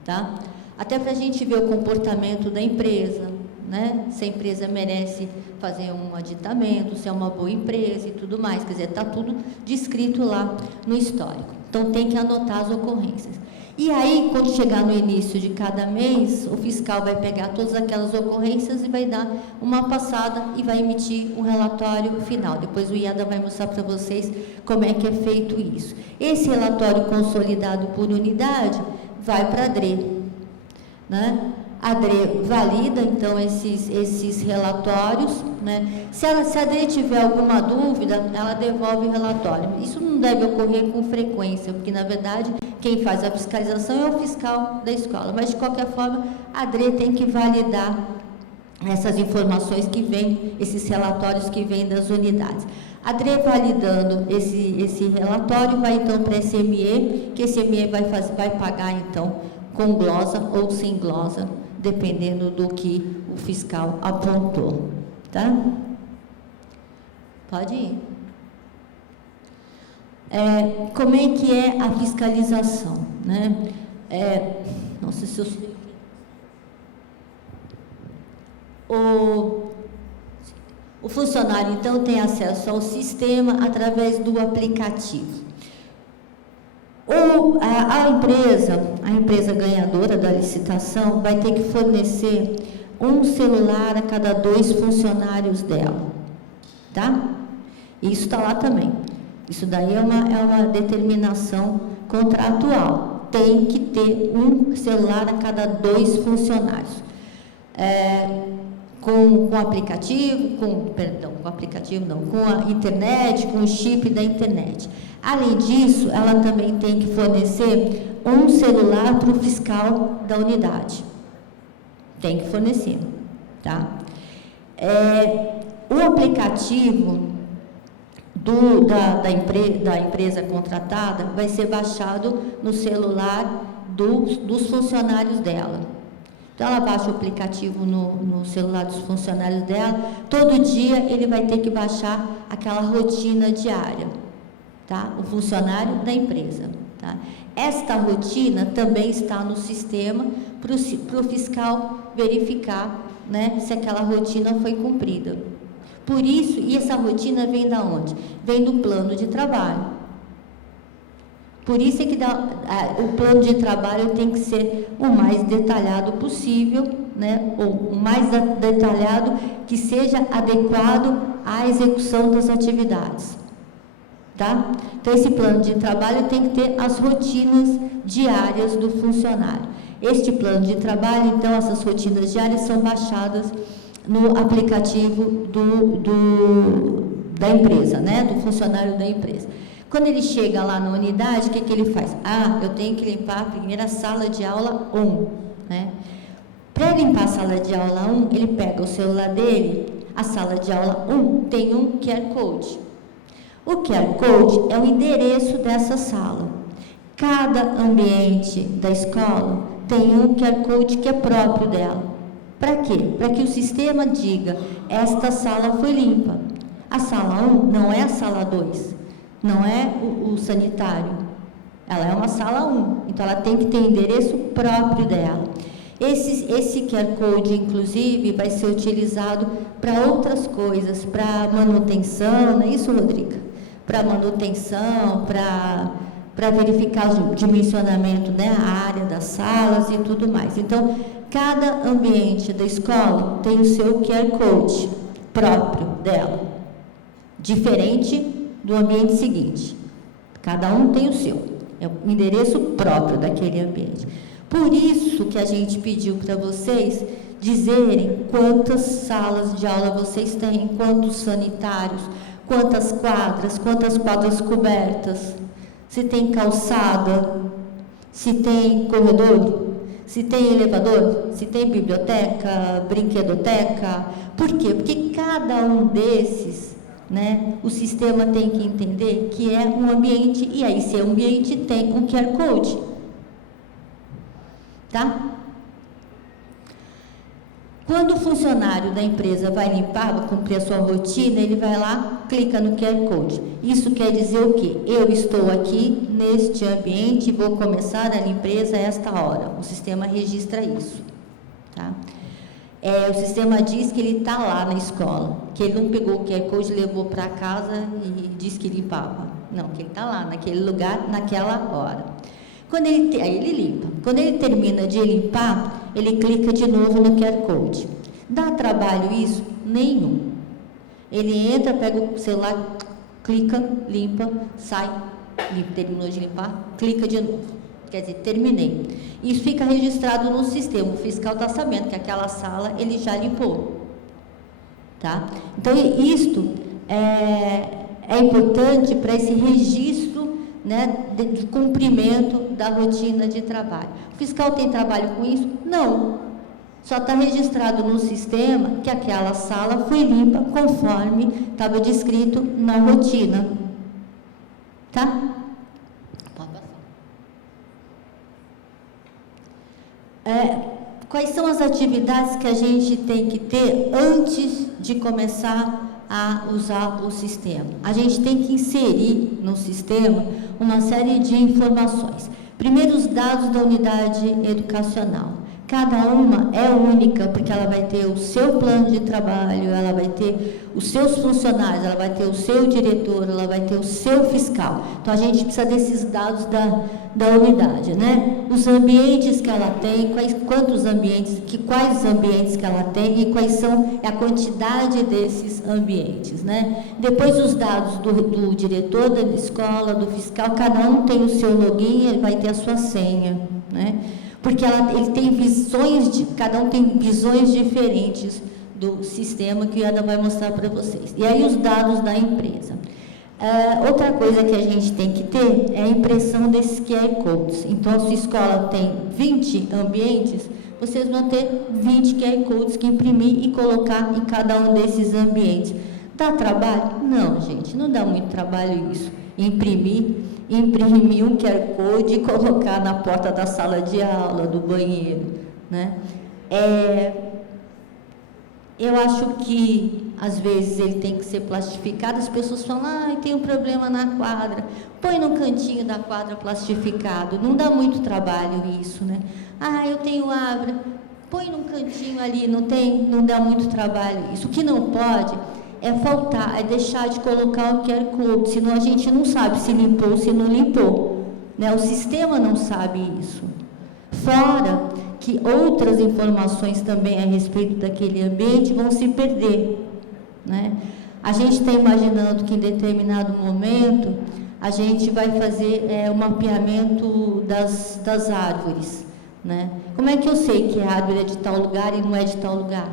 Tá? Até para a gente ver o comportamento da empresa, né? Se a empresa merece fazer um aditamento, se é uma boa empresa e tudo mais. Quer dizer, está tudo descrito lá no histórico. Então, tem que anotar as ocorrências. E aí, quando chegar no início de cada mês, o fiscal vai pegar todas aquelas ocorrências e vai dar uma passada e vai emitir um relatório final. Depois o IADA vai mostrar para vocês como é que é feito isso. Esse relatório consolidado por unidade vai para a DRE, né? A DRE valida, então, esses relatórios, né? Se a DRE tiver alguma dúvida, ela devolve o relatório. Isso não deve ocorrer com frequência, porque, na verdade, quem faz a fiscalização é o fiscal da escola. Mas, de qualquer forma, a DRE tem que validar essas informações que vêm, esses relatórios que vêm das unidades. A DRE validando esse relatório, vai, então, para a SME, que a SME vai pagar, então, com glosa ou sem glosa, dependendo do que o fiscal apontou, tá? Pode ir. Como é que é a fiscalização, né? Não sei se o funcionário, então, tem acesso ao sistema através do aplicativo. A empresa ganhadora da licitação vai ter que fornecer um celular a cada 2 funcionários dela, tá? Isso está lá também. Isso daí é uma determinação contratual. Tem que ter um celular a cada 2 funcionários. Com aplicativo, com a internet, com o chip da internet. Além disso, ela também tem que fornecer um celular para o fiscal da unidade. Tem que fornecer, tá? O aplicativo da empresa contratada vai ser baixado no celular dos funcionários dela. Então, ela baixa o aplicativo no celular dos funcionários dela. Todo dia ele vai ter que baixar aquela rotina diária, tá? O funcionário da empresa, tá? Esta rotina também está no sistema para o fiscal verificar, né, se aquela rotina foi cumprida. Por isso, e essa rotina vem da onde? Vem do plano de trabalho. Por isso é que o plano de trabalho tem que ser o mais detalhado possível, né? Ou o mais detalhado que seja adequado à execução das atividades, tá? Então, esse plano de trabalho tem que ter as rotinas diárias do funcionário. Este plano de trabalho, então, essas rotinas diárias são baixadas no aplicativo da empresa, né? Do funcionário da empresa. Quando ele chega lá na unidade, o que ele faz? Eu tenho que limpar a primeira sala de aula 1, né? Para limpar a sala de aula 1, ele pega o celular dele, a sala de aula 1 tem um QR Code. O QR Code é o endereço dessa sala. Cada ambiente da escola tem um QR Code que é próprio dela. Para quê? Para que o sistema diga, esta sala foi limpa. A sala 1 não é a sala 2. Não é o sanitário, ela é uma sala 1, então ela tem que ter endereço próprio dela. Esse QR Code, inclusive, vai ser utilizado para outras coisas, para manutenção, não é isso, Rodriga? Para manutenção, para verificar o dimensionamento, né, a área das salas e tudo mais. Então, cada ambiente da escola tem o seu QR Code próprio dela, diferente do ambiente seguinte. Cada um tem o seu, é o endereço próprio daquele ambiente. Por isso que a gente pediu para vocês dizerem quantas salas de aula vocês têm, quantos sanitários, quantas quadras cobertas, se tem calçada, se tem corredor, se tem elevador, se tem biblioteca, brinquedoteca. Por quê? Porque cada um desses, né, o sistema tem que entender que é um ambiente, e aí esse ambiente tem um QR Code, tá? Quando o funcionário da empresa vai limpar, vai cumprir a sua rotina, ele vai lá, clica no QR Code. Isso quer dizer o quê? Eu estou aqui neste ambiente e vou começar a limpeza a esta hora. O sistema registra isso, tá? O sistema diz que ele está lá na escola, que ele não pegou o QR Code, levou para casa e disse que limpava. Não, que ele está lá, naquele lugar, naquela hora. Aí ele limpa. Quando ele termina de limpar, ele clica de novo no QR Code. Dá trabalho isso? Nenhum. Ele entra, pega o celular, clica, limpa, sai, terminou de limpar, clica de novo. Quer dizer, terminei. Isso fica registrado no sistema. O fiscal está sabendo que aquela sala ele já limpou, tá? Então, isto é importante para esse registro, né, de cumprimento da rotina de trabalho. O fiscal tem trabalho com isso? Não. Só está registrado no sistema que aquela sala foi limpa conforme estava descrito na rotina, tá? Quais são as atividades que a gente tem que ter antes de começar a usar o sistema? A gente tem que inserir no sistema uma série de informações. Primeiro, os dados da unidade educacional. Cada uma é única, porque ela vai ter o seu plano de trabalho, ela vai ter os seus funcionários, ela vai ter o seu diretor, ela vai ter o seu fiscal. Então, a gente precisa desses dados da unidade, né? Os ambientes que ela tem, quais os ambientes que ela tem e quais são a quantidade desses ambientes, né? Depois, os dados do diretor da escola, do fiscal, cada um tem o seu login, ele vai ter a sua senha, né? Porque ele tem cada um tem visões diferentes do sistema que a Ana vai mostrar para vocês. E aí os dados da empresa. Outra coisa que a gente tem que ter é a impressão desses QR Codes. Então, se a escola tem 20 ambientes, vocês vão ter 20 QR Codes que imprimir e colocar em cada um desses ambientes. Dá trabalho? Não, gente, não dá muito trabalho isso. Imprimir um QR Code e colocar na porta da sala de aula, do banheiro, né? Eu acho que, às vezes, ele tem que ser plastificado. As pessoas falam, tem um problema na quadra. Põe no cantinho da quadra plastificado. Não dá muito trabalho isso, né? Eu tenho Abra. Põe num cantinho ali, não dá muito trabalho isso. O que não pode é deixar de colocar o QR Code, senão a gente não sabe se limpou ou se não limpou, né? O sistema não sabe isso. Fora que outras informações também a respeito daquele ambiente vão se perder, né? A gente está imaginando que em determinado momento a gente vai fazer o mapeamento das árvores, né? Como é que eu sei que a árvore é de tal lugar e não é de tal lugar,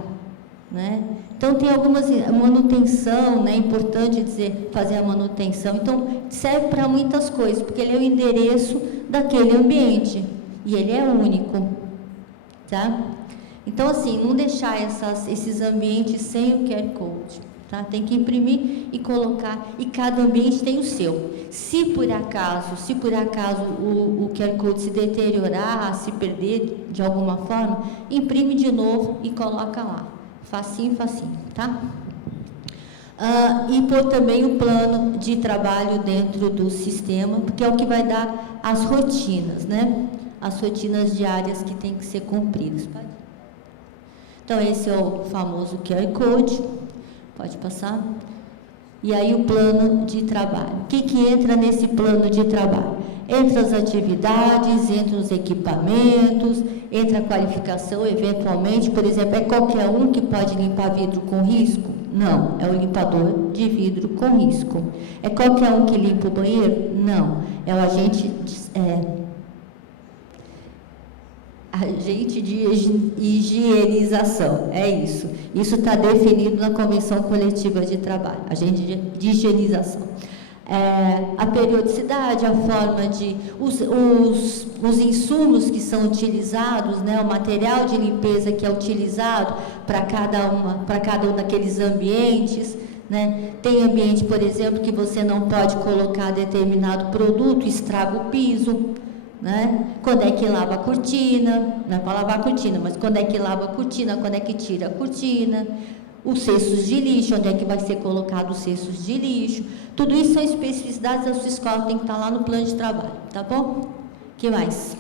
né? Então, tem algumas manutenção, né? É importante fazer a manutenção. Então, serve para muitas coisas, porque ele é o endereço daquele ambiente, e ele é único, tá? Então, assim, não deixar esses ambientes sem o QR Code, tá? Tem que imprimir e colocar, e cada ambiente tem o seu. Se por acaso o QR Code se deteriorar, se perder de alguma forma, imprime de novo e coloca lá. Facinho, tá? E pôr também o plano de trabalho dentro do sistema, porque é o que vai dar as rotinas, né? As rotinas diárias que tem que ser cumpridas. Então, esse é o famoso QR Code. Pode passar. E aí, o plano de trabalho. O que entra nesse plano de trabalho? Entra as atividades, entra os equipamentos, entra a qualificação, eventualmente, por exemplo, é qualquer um que pode limpar vidro com risco? Não, é o limpador de vidro com risco. É qualquer um que limpa o banheiro? Não, é o agente de higienização, é isso. Isso está definido na Convenção Coletiva de Trabalho, agente de higienização. A periodicidade, a forma de... Os insumos que são utilizados, né, o material de limpeza que é utilizado para cada um daqueles ambientes, né? Tem ambiente, por exemplo, que você não pode colocar determinado produto, estraga o piso, né? Quando é que lava a cortina, não é para lavar a cortina, mas quando é que lava a cortina, quando é que tira a cortina, os cestos de lixo, onde é que vai ser colocado os cestos de lixo, tudo isso são especificidades da sua escola, tem que estar lá no plano de trabalho, tá bom? O que mais?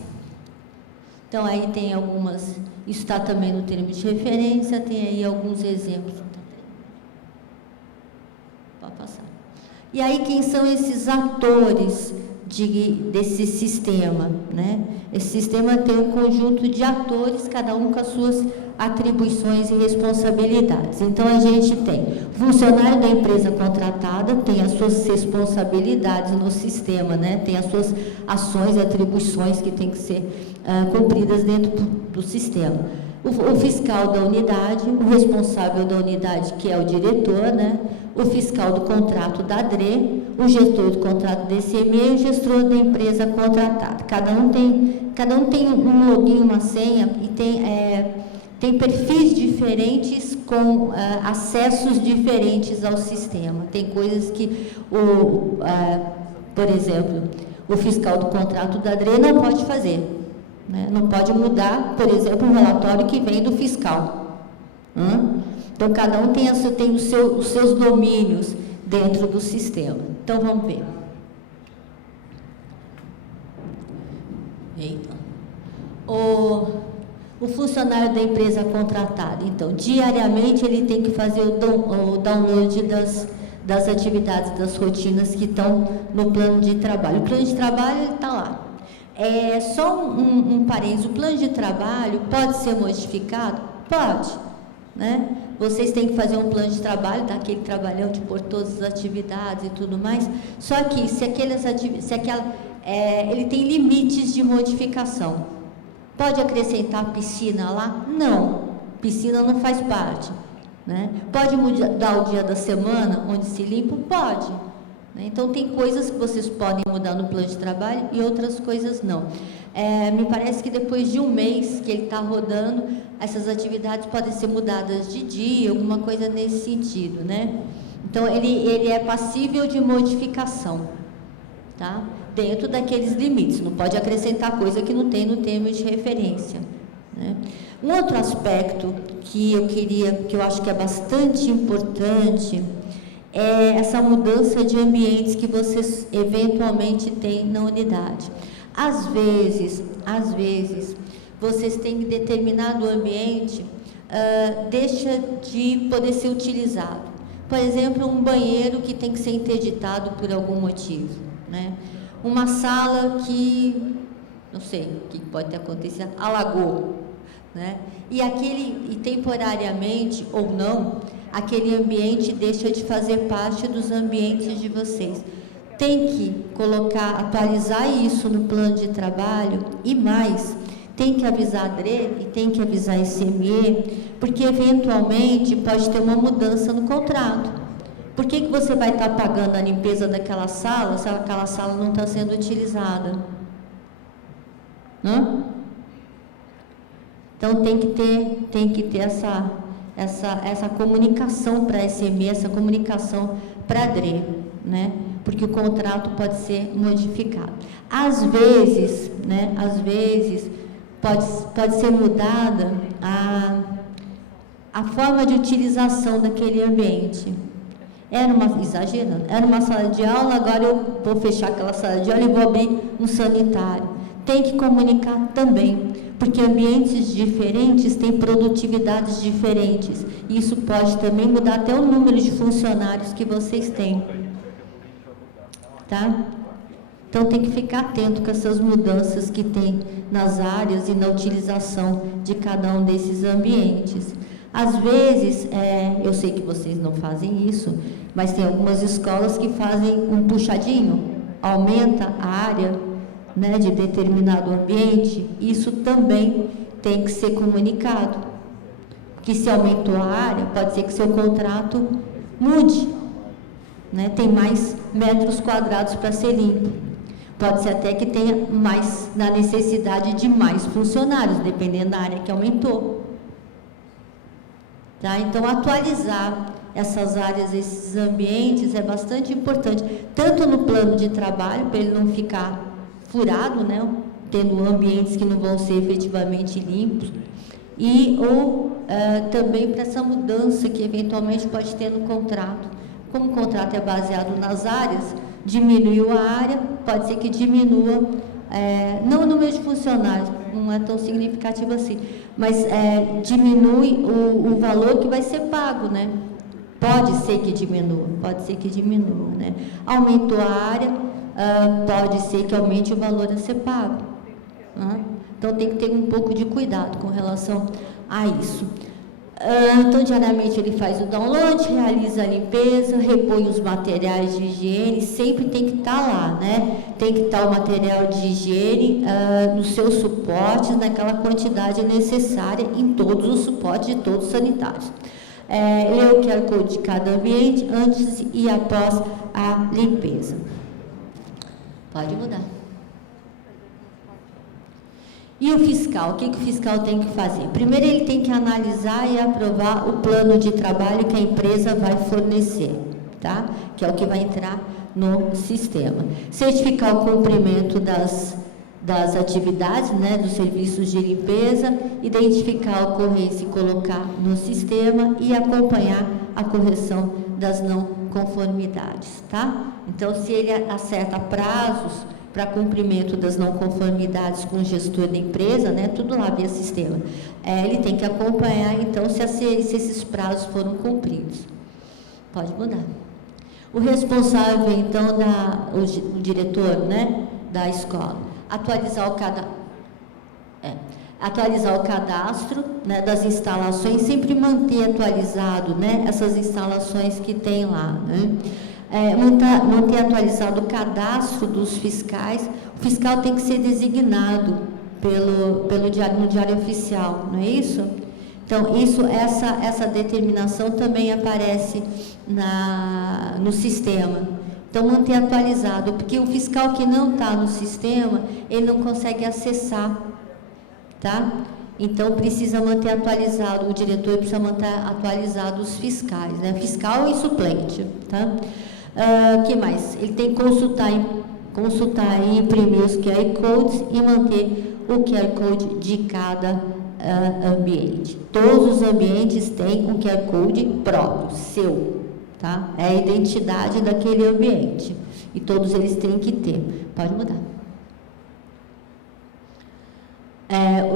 Então, aí tem algumas, isso está também no termo de referência, tem aí alguns exemplos. Pode passar. E aí, quem são esses atores desse sistema, né? Esse sistema tem um conjunto de atores, cada um com as suas atribuições e responsabilidades. Então, a gente tem funcionário da empresa contratada, tem as suas responsabilidades no sistema, né? Tem as suas ações e atribuições que têm que ser cumpridas dentro do sistema. O fiscal da unidade, o responsável da unidade, que é o diretor, né? O fiscal do contrato da DRE, o gestor do contrato do DCME e o gestor da empresa contratada. Cada um tem um login, uma senha e tem perfis diferentes com acessos diferentes ao sistema. Tem coisas que, por exemplo, o fiscal do contrato da DRE não pode fazer, né? Não pode mudar, por exemplo, um relatório que vem do fiscal. Então, cada um tem os seus domínios dentro do sistema. Então, vamos ver. Eita. O funcionário da empresa contratada, então, diariamente ele tem que fazer o download das atividades, das rotinas que estão no plano de trabalho. O plano de trabalho, ele está lá. Só um parênteses, o plano de trabalho pode ser modificado? Pode, né? Vocês têm que fazer um plano de trabalho, dar aquele trabalhão de pôr todas as atividades e tudo mais, só que ele tem limites de modificação. Pode acrescentar piscina lá? Não, piscina não faz parte, né? Pode mudar o dia da semana onde se limpa? Pode, né? Então, tem coisas que vocês podem mudar no plano de trabalho e outras coisas não. Me parece que depois de um mês que ele está rodando, essas atividades podem ser mudadas de dia, alguma coisa nesse sentido, né? Então, ele é passível de modificação, tá? Dentro daqueles limites, não pode acrescentar coisa que não tem no termo de referência, né? Um outro aspecto que eu acho que é bastante importante, é essa mudança de ambientes que vocês eventualmente têm na unidade. Às vezes, vocês têm determinado ambiente, deixa de poder ser utilizado. Por exemplo, um banheiro que tem que ser interditado por algum motivo, né? Uma sala que, não sei o que pode ter acontecido, alagou, né? E temporariamente ou não, aquele ambiente deixa de fazer parte dos ambientes de vocês. Tem que atualizar isso no plano de trabalho e mais, tem que avisar a DRE e tem que avisar a SME, porque eventualmente pode ter uma mudança no contrato. Por que você vai estar pagando a limpeza daquela sala se aquela sala não está sendo utilizada? Não? Então tem que ter essa comunicação para a SME, essa comunicação para a DRE, né? Porque o contrato pode ser modificado. Às vezes pode ser mudada a forma de utilização daquele ambiente. Era uma sala de aula, agora eu vou fechar aquela sala de aula e vou abrir um sanitário. Tem que comunicar também, porque ambientes diferentes têm produtividades diferentes. E isso pode também mudar até o número de funcionários que vocês têm. Tá? Então, tem que ficar atento com essas mudanças que tem nas áreas e na utilização de cada um desses ambientes. Às vezes, eu sei que vocês não fazem isso, mas tem algumas escolas que fazem um puxadinho, aumenta a área, né, de determinado ambiente. Isso também tem que ser comunicado. Que se aumentou a área, pode ser que seu contrato mude, né? Tem mais metros quadrados para ser limpo. Pode ser até que tenha mais, na necessidade de mais funcionários, dependendo da área que aumentou. Tá? Então, atualizar essas áreas, esses ambientes é bastante importante, tanto no plano de trabalho, para ele não ficar furado, né? Tendo ambientes que não vão ser efetivamente limpos, ou também para essa mudança que eventualmente pode ter no contrato. Como o contrato é baseado nas áreas, diminuiu a área, pode ser que diminua, não o número de funcionários, não é tão significativo assim, mas diminui o valor que vai ser pago, né? Pode ser que diminua, né? Aumentou a área, pode ser que aumente o valor a ser pago, né? Então, tem que ter um pouco de cuidado com relação a isso. Então, diariamente ele faz o download, realiza a limpeza, repõe os materiais de higiene, sempre tem que estar lá, né? Tem que estar o material de higiene nos seus suportes, naquela quantidade necessária em todos os suportes de todos os sanitários. Lê o QR Code de cada ambiente antes e após a limpeza. Pode mudar. E o fiscal, o que o fiscal tem que fazer? Primeiro, ele tem que analisar e aprovar o plano de trabalho que a empresa vai fornecer, tá? Que é o que vai entrar no sistema. Certificar o cumprimento das atividades, né, dos serviços de limpeza, identificar a ocorrência e colocar no sistema e acompanhar a correção das não conformidades, tá? Então, se ele acerta prazos para cumprimento das não conformidades com o gestor da empresa, né, tudo lá via sistema, ele tem que acompanhar, então, se esses prazos foram cumpridos. Pode mudar. O responsável, então, o diretor, né, da escola, atualizar o cadastro, né, das instalações, sempre manter atualizado, né, essas instalações que tem lá, né? Manter atualizado o cadastro dos fiscais. O fiscal tem que ser designado no diário oficial, não é isso? Então, essa determinação também aparece no sistema. Então, manter atualizado, porque o fiscal que não está no sistema, ele não consegue acessar, tá? Então, precisa manter atualizado, o diretor precisa manter atualizado os fiscais, né? Fiscal e suplente, tá? Que mais? Ele tem que consultar e imprimir os QR Codes e manter o QR Code de cada ambiente. Todos os ambientes têm um QR Code próprio, seu, tá? É a identidade daquele ambiente. E todos eles têm que ter. Pode mudar.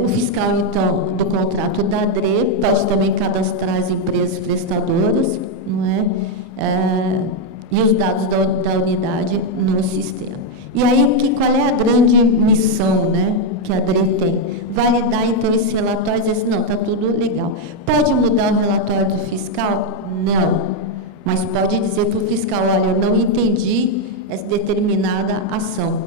O fiscal, então, do contrato da DRE pode também cadastrar as empresas prestadoras, não é? E os dados da unidade no sistema. E aí, qual é a grande missão, né, que a DRE tem? Validar, então, esse relatório e dizer assim, não, está tudo legal. Pode mudar o relatório do fiscal? Não. Mas pode dizer para o fiscal, olha, eu não entendi essa determinada ação,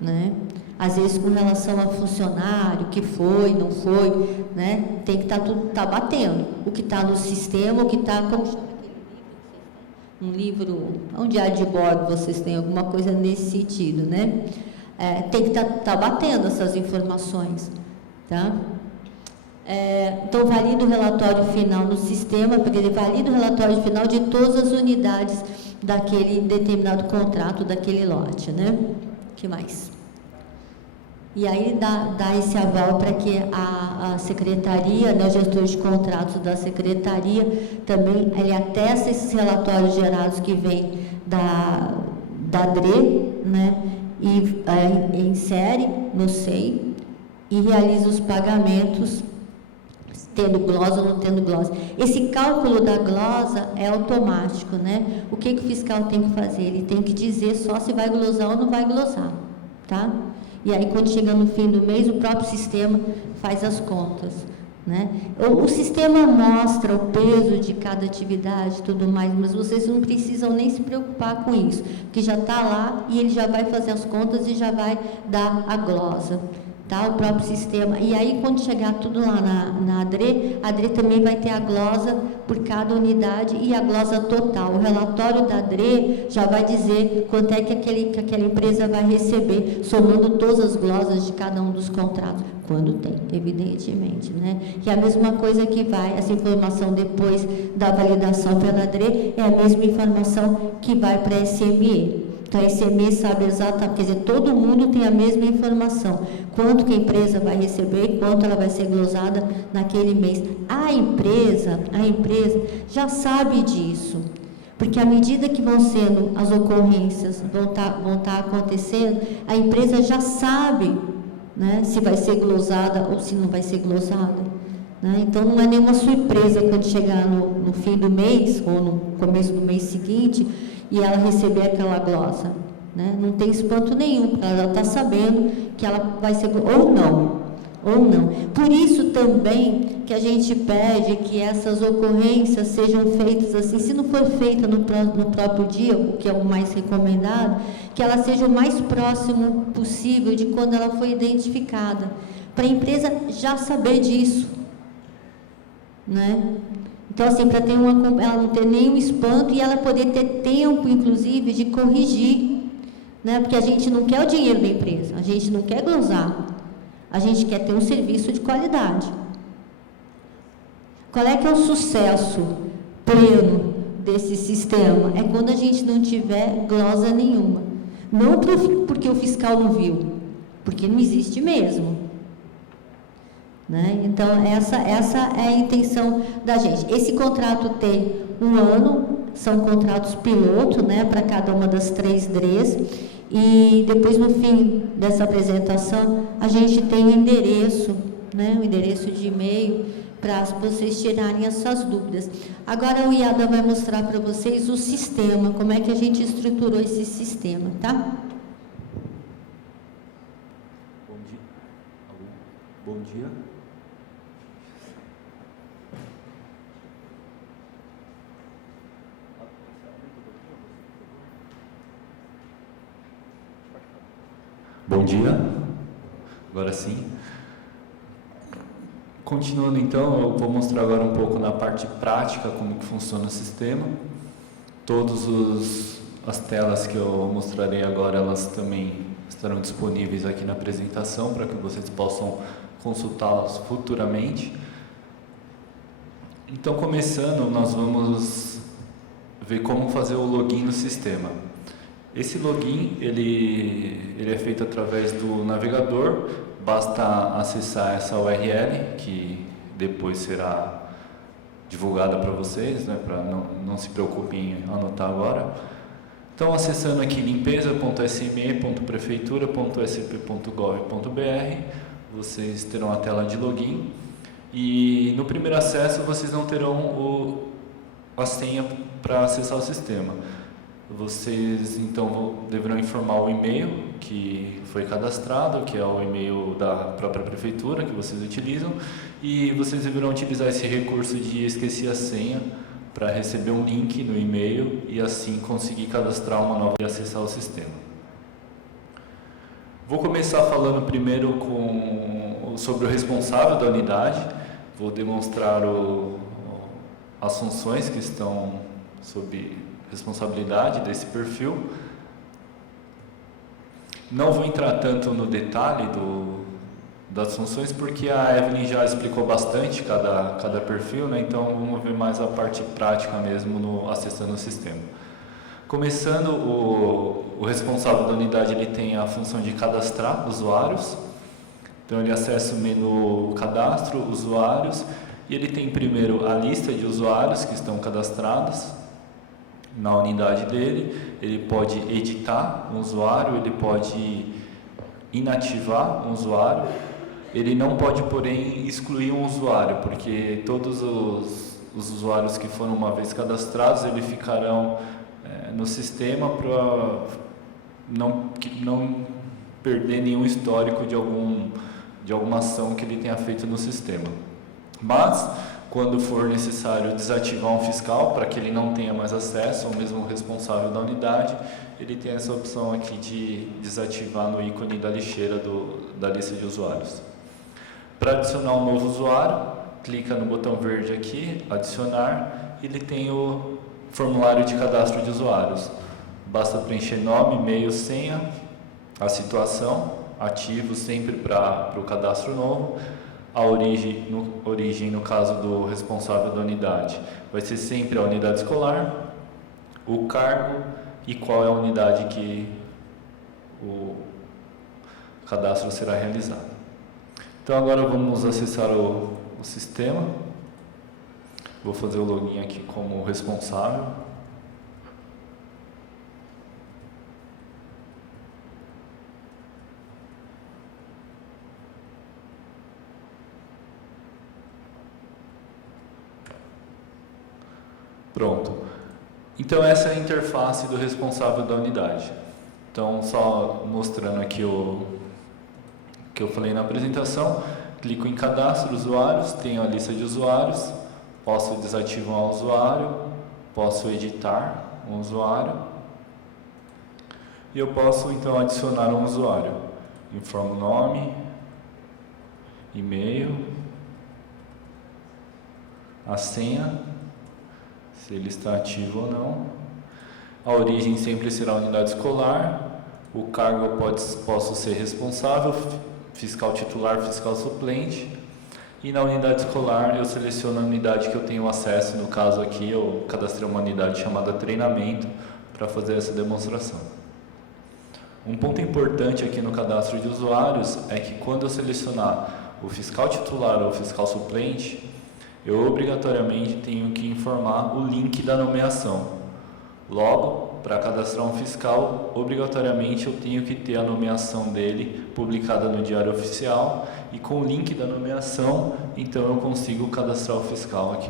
né? Às vezes, com relação a funcionário, que foi, não foi, né? Tem que estar tudo batendo. O que está no sistema, o que está... Como chama aquele livro? Um diário de bordo, vocês têm alguma coisa nesse sentido, né? Tem que estar batendo essas informações, tá? Então, valida o relatório final no sistema, porque ele valida o relatório final de todas as unidades daquele determinado contrato, daquele lote, né? O que mais? E aí dá esse aval para que a secretaria, né, o gestor de contratos da secretaria, também ele atesta esses relatórios gerados que vêm da DRE, né, e insere no SEI e realiza os pagamentos, tendo glosa ou não tendo glosa. Esse cálculo da glosa é automático, né? O que o fiscal tem que fazer? Ele tem que dizer só se vai glosar ou não vai glosar, tá? E aí, quando chega no fim do mês, o próprio sistema faz as contas, né? O sistema mostra o peso de cada atividade e tudo mais, mas vocês não precisam nem se preocupar com isso, porque já está lá e ele já vai fazer as contas e já vai dar a glosa, tá? O próprio sistema. E aí, quando chegar tudo lá na ADRE, a ADRE também vai ter a glosa por cada unidade e a glosa total. O relatório da ADRE já vai dizer quanto é que aquela empresa vai receber, somando todas as glosas de cada um dos contratos, quando tem, evidentemente, né? E a mesma coisa que vai, essa informação depois da validação pela ADRE, é a mesma informação que vai para a SME. Então, a SME sabe exatamente, quer dizer, todo mundo tem a mesma informação, quanto que a empresa vai receber e quanto ela vai ser glosada naquele mês. A empresa já sabe disso, porque à medida que vão sendo as ocorrências, vão tá acontecendo, a empresa já sabe, né, se vai ser glosada ou se não vai ser glosada, né? Então, não é nenhuma surpresa quando chegar no fim do mês ou no começo do mês seguinte e ela receber aquela glosa, né? Não tem espanto nenhum, porque ela já está sabendo que ela vai ser, ou não. Por isso também que a gente pede que essas ocorrências sejam feitas assim, se não for feita no próprio dia, o que é o mais recomendado, que ela seja o mais próximo possível de quando ela foi identificada, para a empresa já saber disso, né? Então, assim, para ela não ter nenhum espanto e ela poder ter tempo, inclusive, de corrigir, né? Porque a gente não quer o dinheiro da empresa, a gente não quer glosar, a gente quer ter um serviço de qualidade. Qual é que é o sucesso pleno desse sistema? É quando a gente não tiver glosa nenhuma. Não porque o fiscal não viu, porque não existe mesmo. Né? Então, essa é a intenção da gente. Esse contrato tem 1 ano, são contratos piloto, né, para cada uma das 3 DREs, e depois, no fim dessa apresentação, a gente tem o endereço, né, o endereço de e-mail, para vocês tirarem essas dúvidas. Agora, o IADA vai mostrar para vocês o sistema, como é que a gente estruturou esse sistema, tá? Bom dia. Bom dia, agora sim. Continuando então, eu vou mostrar agora um pouco na parte prática como que funciona o sistema. Todos as telas que eu mostrarei agora, elas também estarão disponíveis aqui na apresentação para que vocês possam consultá-las futuramente. Então, começando, nós vamos ver como fazer o login no sistema. Esse login, ele é feito através do navegador, basta acessar essa URL, que depois será divulgada para vocês, né, para não se preocupem em anotar agora. Então, acessando aqui limpeza.sme.prefeitura.sp.gov.br, vocês terão a tela de login e no primeiro acesso vocês não terão a senha para acessar o sistema. Vocês então deverão informar o e-mail que foi cadastrado, que é o e-mail da própria prefeitura que vocês utilizam, e vocês deverão utilizar esse recurso de esqueci a senha para receber um link no e-mail e assim conseguir cadastrar uma nova e acessar o sistema. Vou começar falando primeiro sobre o responsável da unidade. Vou demonstrar as funções que estão sob responsabilidade desse perfil. Não vou entrar tanto no detalhe das funções, porque a Evelyn já explicou bastante cada perfil, né? Então vamos ver mais a parte prática mesmo acessando o sistema. Começando, o responsável da unidade ele tem a função de cadastrar usuários. Então ele acessa o menu cadastro, usuários, e ele tem primeiro a lista de usuários que estão cadastrados na unidade dele. Ele pode editar um usuário, ele pode inativar um usuário, ele não pode, porém, excluir um usuário, porque todos os usuários que foram uma vez cadastrados, eles ficarão no sistema para não perder nenhum histórico de alguma ação que ele tenha feito no sistema. Mas, quando for necessário desativar um fiscal, para que ele não tenha mais acesso, ou mesmo o responsável da unidade, ele tem essa opção aqui de desativar no ícone da lixeira da lista de usuários. Para adicionar um novo usuário, clica no botão verde aqui, adicionar, e ele tem o formulário de cadastro de usuários. Basta preencher nome, e-mail, senha, a situação, ativo sempre para o cadastro novo. A origem, no caso do responsável da unidade, vai ser sempre a unidade escolar, o cargo e qual é a unidade que o cadastro será realizado. Então agora vamos acessar o sistema. Vou fazer o login aqui como responsável. Pronto. Então essa é a interface do responsável da unidade. Então, só mostrando aqui o que eu falei na apresentação, clico em cadastro usuários, tenho a lista de usuários, posso desativar um usuário, posso editar um usuário e eu posso então adicionar um usuário. Informo o nome, e-mail, a senha, se ele está ativo ou não. A origem sempre será a unidade escolar. O cargo eu posso ser responsável, fiscal titular, fiscal suplente. E na unidade escolar eu seleciono a unidade que eu tenho acesso. No caso aqui eu cadastrei uma unidade chamada treinamento para fazer essa demonstração. Um ponto importante aqui no cadastro de usuários é que quando eu selecionar o fiscal titular ou o fiscal suplente, eu obrigatoriamente tenho que informar o link da nomeação. Logo, para cadastrar um fiscal, obrigatoriamente eu tenho que ter a nomeação dele publicada no Diário Oficial e com o link da nomeação, então eu consigo cadastrar o fiscal aqui.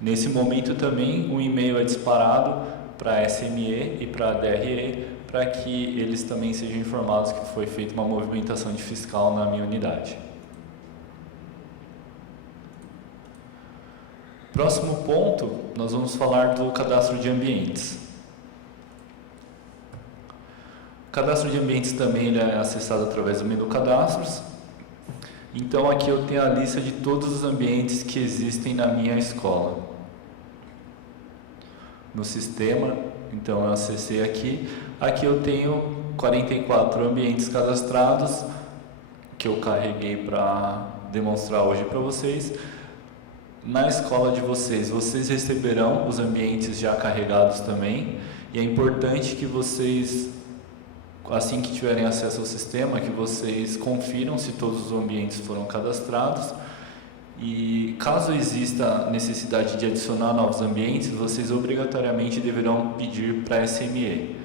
Nesse momento também, um e-mail é disparado para a SME e para a DRE, para que eles também sejam informados que foi feita uma movimentação de fiscal na minha unidade. Próximo ponto, nós vamos falar do cadastro de ambientes. O cadastro de ambientes também ele é acessado através do menu cadastros. Então aqui eu tenho a lista de todos os ambientes que existem na minha escola. No sistema Então eu acessei aqui. Aqui eu tenho 44 ambientes cadastrados que eu carreguei para demonstrar hoje para vocês. Na escola de vocês, vocês receberão os ambientes já carregados também. E é importante que vocês, assim que tiverem acesso ao sistema, que vocês confiram se todos os ambientes foram cadastrados. E caso exista necessidade de adicionar novos ambientes, vocês obrigatoriamente deverão pedir para a SME.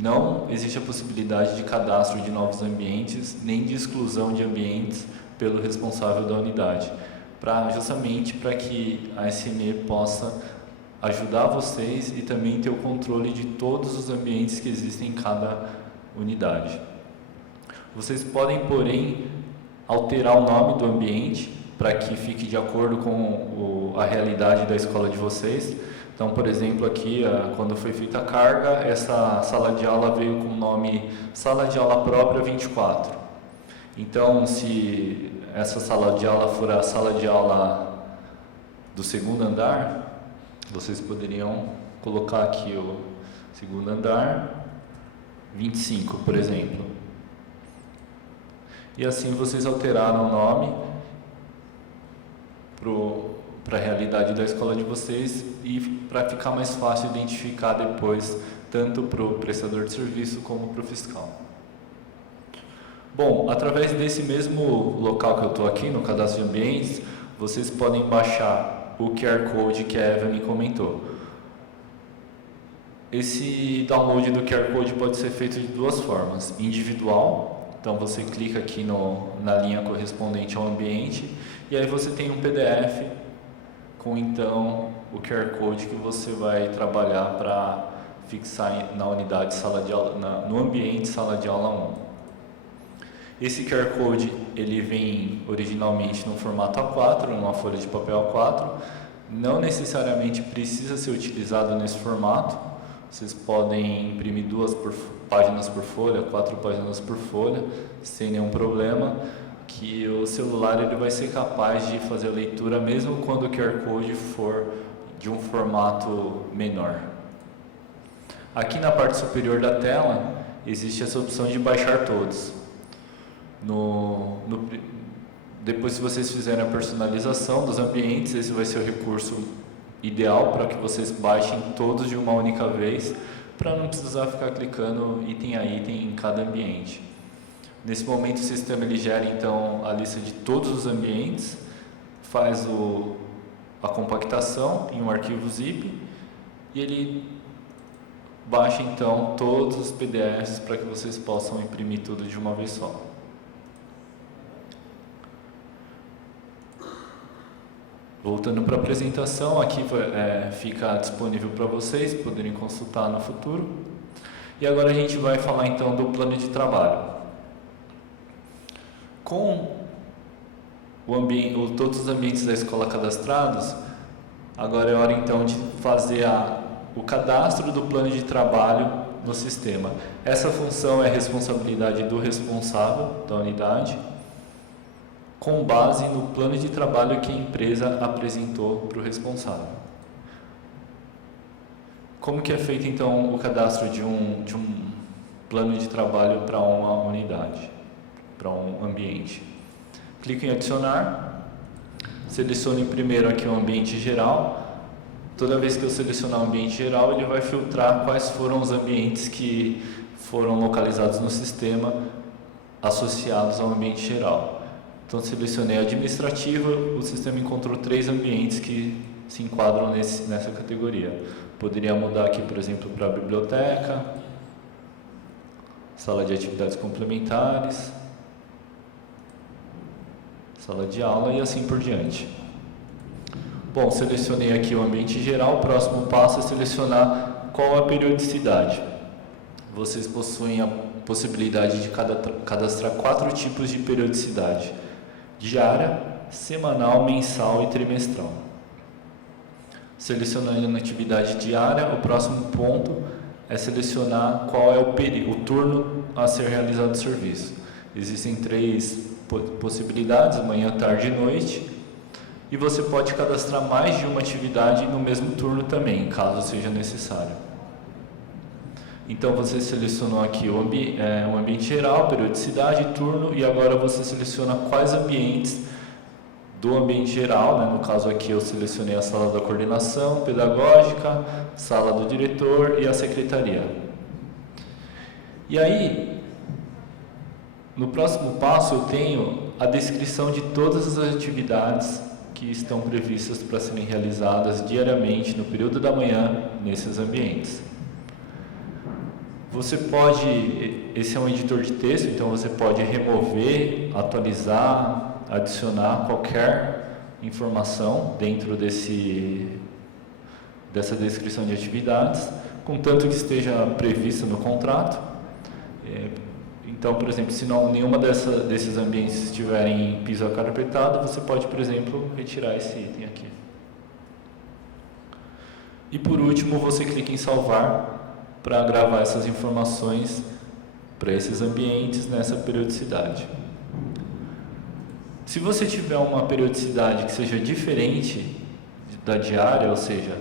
Não existe a possibilidade de cadastro de novos ambientes, nem de exclusão de ambientes pelo responsável da unidade, justamente para que a SME possa ajudar vocês e também ter o controle de todos os ambientes que existem em cada unidade. Vocês podem, porém, alterar o nome do ambiente para que fique de acordo com a realidade da escola de vocês. Então, por exemplo, aqui, quando foi feita a carga, essa sala de aula veio com o nome Sala de Aula Própria 24. Então, se essa sala de aula for a sala de aula do segundo andar, vocês poderiam colocar aqui o segundo andar 25, por exemplo. E assim vocês alteraram o nome para a realidade da escola de vocês e para ficar mais fácil identificar depois, tanto para o prestador de serviço como para o fiscal. Bom, através desse mesmo local que eu estou aqui, no cadastro de ambientes, vocês podem baixar o QR Code que a Evelyn comentou. Esse download do QR Code pode ser feito de duas formas: individual, então você clica aqui na linha correspondente ao ambiente e aí você tem um PDF com então o QR Code que você vai trabalhar para fixar na unidade sala de aula, no ambiente sala de aula 1. Esse QR Code ele vem originalmente no formato A4, numa folha de papel A4. Não necessariamente precisa ser utilizado nesse formato. Vocês podem imprimir 2 páginas por folha, 4 páginas por folha, sem nenhum problema, que o celular ele vai ser capaz de fazer a leitura mesmo quando o QR Code for de um formato menor. Aqui na parte superior da tela existe essa opção de baixar todos. Depois, se vocês fizerem a personalização dos ambientes, esse vai ser o recurso ideal para que vocês baixem todos de uma única vez, para não precisar ficar clicando item a item em cada ambiente. Nesse momento o sistema ele gera então a lista de todos os ambientes, faz a compactação em um arquivo zip e ele baixa então todos os PDFs para que vocês possam imprimir tudo de uma vez só. Voltando para a apresentação, aqui fica disponível para vocês poderem consultar no futuro. E agora a gente vai falar então do plano de trabalho. Com todos os ambientes da escola cadastrados, agora é hora então de fazer o cadastro do plano de trabalho no sistema. Essa função é responsabilidade do responsável da unidade, com base no plano de trabalho que a empresa apresentou para o responsável. Como que é feito então o cadastro de um plano de trabalho para uma unidade, para um ambiente? Clique em adicionar, selecione primeiro aqui o ambiente geral. Toda vez que eu selecionar o ambiente geral, ele vai filtrar quais foram os ambientes que foram localizados no sistema associados ao ambiente geral. Então, selecionei administrativa, o sistema encontrou 3 ambientes que se enquadram nessa categoria. Poderia mudar aqui, por exemplo, para a biblioteca, sala de atividades complementares, sala de aula e assim por diante. Bom, selecionei aqui o ambiente geral, o próximo passo é selecionar qual a periodicidade. Vocês possuem a possibilidade de cadastrar 4 tipos de periodicidade: diária, semanal, mensal e trimestral. Selecionando na atividade diária, o próximo ponto é selecionar qual é o turno a ser realizado o serviço. Existem 3 possibilidades: manhã, tarde e noite. E você pode cadastrar mais de uma atividade no mesmo turno também, caso seja necessário. Então você selecionou aqui o ambiente geral, periodicidade, turno, e agora você seleciona quais ambientes do ambiente geral, né? No caso aqui eu selecionei a sala da coordenação pedagógica, sala do diretor e a secretaria. E aí, no próximo passo eu tenho a descrição de todas as atividades que estão previstas para serem realizadas diariamente no período da manhã nesses ambientes. Você pode, esse é um editor de texto, então você pode remover, atualizar, adicionar qualquer informação dentro dessa descrição de atividades, contanto que esteja prevista no contrato. Então, por exemplo, se nenhuma desses ambientes estiverem em piso acarpetado, você pode, por exemplo, retirar esse item aqui. E por último, você clica em salvar para gravar essas informações para esses ambientes nessa periodicidade. Se você tiver uma periodicidade que seja diferente da diária, ou seja,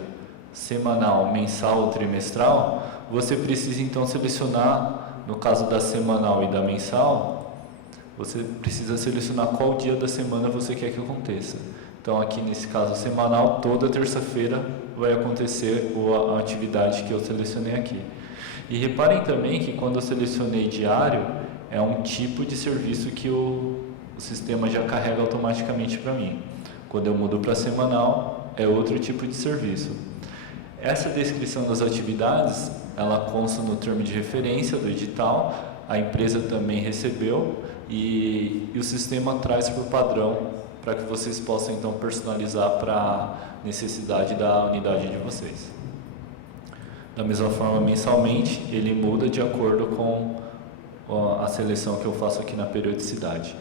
semanal, mensal ou trimestral, você precisa então selecionar, no caso da semanal e da mensal, você precisa selecionar qual dia da semana você quer que aconteça. Então aqui nesse caso semanal, toda terça-feira vai acontecer a atividade que eu selecionei aqui. E reparem também que quando eu selecionei diário, é um tipo de serviço que o sistema já carrega automaticamente para mim. Quando eu mudo para semanal, é outro tipo de serviço. Essa descrição das atividades, ela consta no termo de referência do edital, a empresa também recebeu e o sistema traz por padrão para que vocês possam então personalizar para a necessidade da unidade de vocês. Da mesma forma, mensalmente, ele muda de acordo com a seleção que eu faço aqui na periodicidade.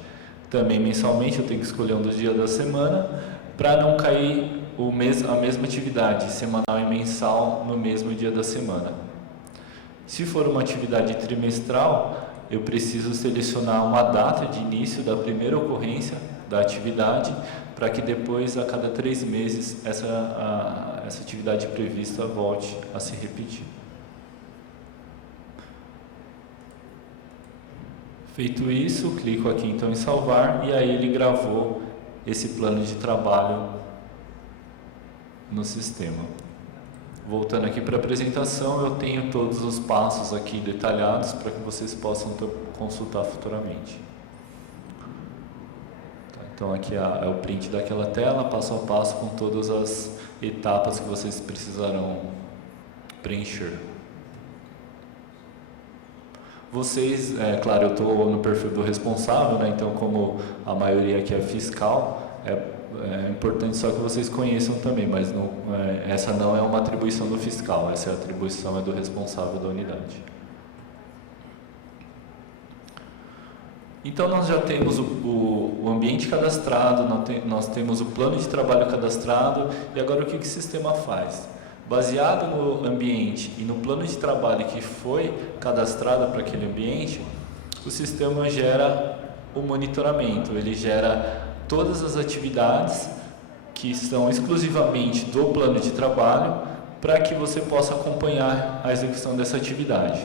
Também mensalmente eu tenho que escolher um dos dias da semana para não cair a mesma atividade semanal e mensal no mesmo dia da semana. Se for uma atividade trimestral, eu preciso selecionar uma data de início da primeira ocorrência da atividade para que depois, a cada 3 meses, essa atividade prevista volte a se repetir. Feito isso, clico aqui então em salvar e aí ele gravou esse plano de trabalho no sistema. Voltando aqui para a apresentação, eu tenho todos os passos aqui detalhados para que vocês possam consultar futuramente. Então aqui é o print daquela tela, passo a passo com todas as etapas que vocês precisarão preencher. Vocês, claro, eu estou no perfil do responsável, né? Então como a maioria aqui é fiscal, é importante só que vocês conheçam também, mas não, essa não é uma atribuição do fiscal, essa atribuição é do responsável da unidade. Então nós já temos o ambiente cadastrado, nós temos o plano de trabalho cadastrado, e agora o que o sistema faz? Baseado no ambiente e no plano de trabalho que foi cadastrado para aquele ambiente, o sistema gera o monitoramento, ele gera todas as atividades que são exclusivamente do plano de trabalho para que você possa acompanhar a execução dessa atividade.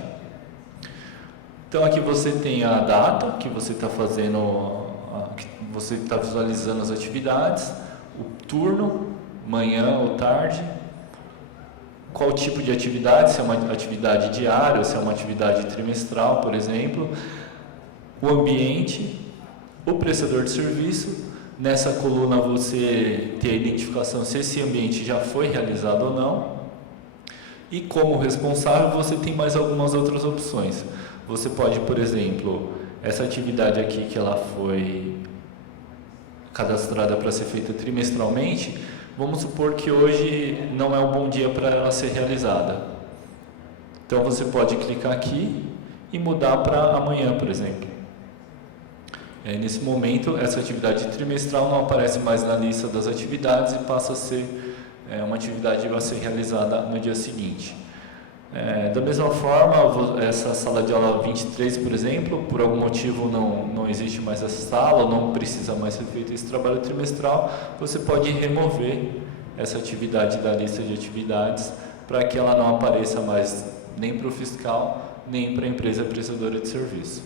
Então aqui você tem a data que você está fazendo, que você está visualizando as atividades, o turno, manhã ou tarde, qual tipo de atividade, se é uma atividade diária, se é uma atividade trimestral, por exemplo, o ambiente, o prestador de serviço. Nessa coluna você tem a identificação se esse ambiente já foi realizado ou não. E como responsável você tem mais algumas outras opções. Você pode, por exemplo, essa atividade aqui que ela foi cadastrada para ser feita trimestralmente, vamos supor que hoje não é um bom dia para ela ser realizada. Então você pode clicar aqui e mudar para amanhã, por exemplo. Nesse momento, essa atividade trimestral não aparece mais na lista das atividades e passa a ser uma atividade a ser realizada no dia seguinte. Da mesma forma, essa sala de aula 23, por exemplo, por algum motivo não existe mais essa sala, ou não precisa mais ser feito esse trabalho trimestral, você pode remover essa atividade da lista de atividades para que ela não apareça mais nem para o fiscal, nem para a empresa prestadora de serviço.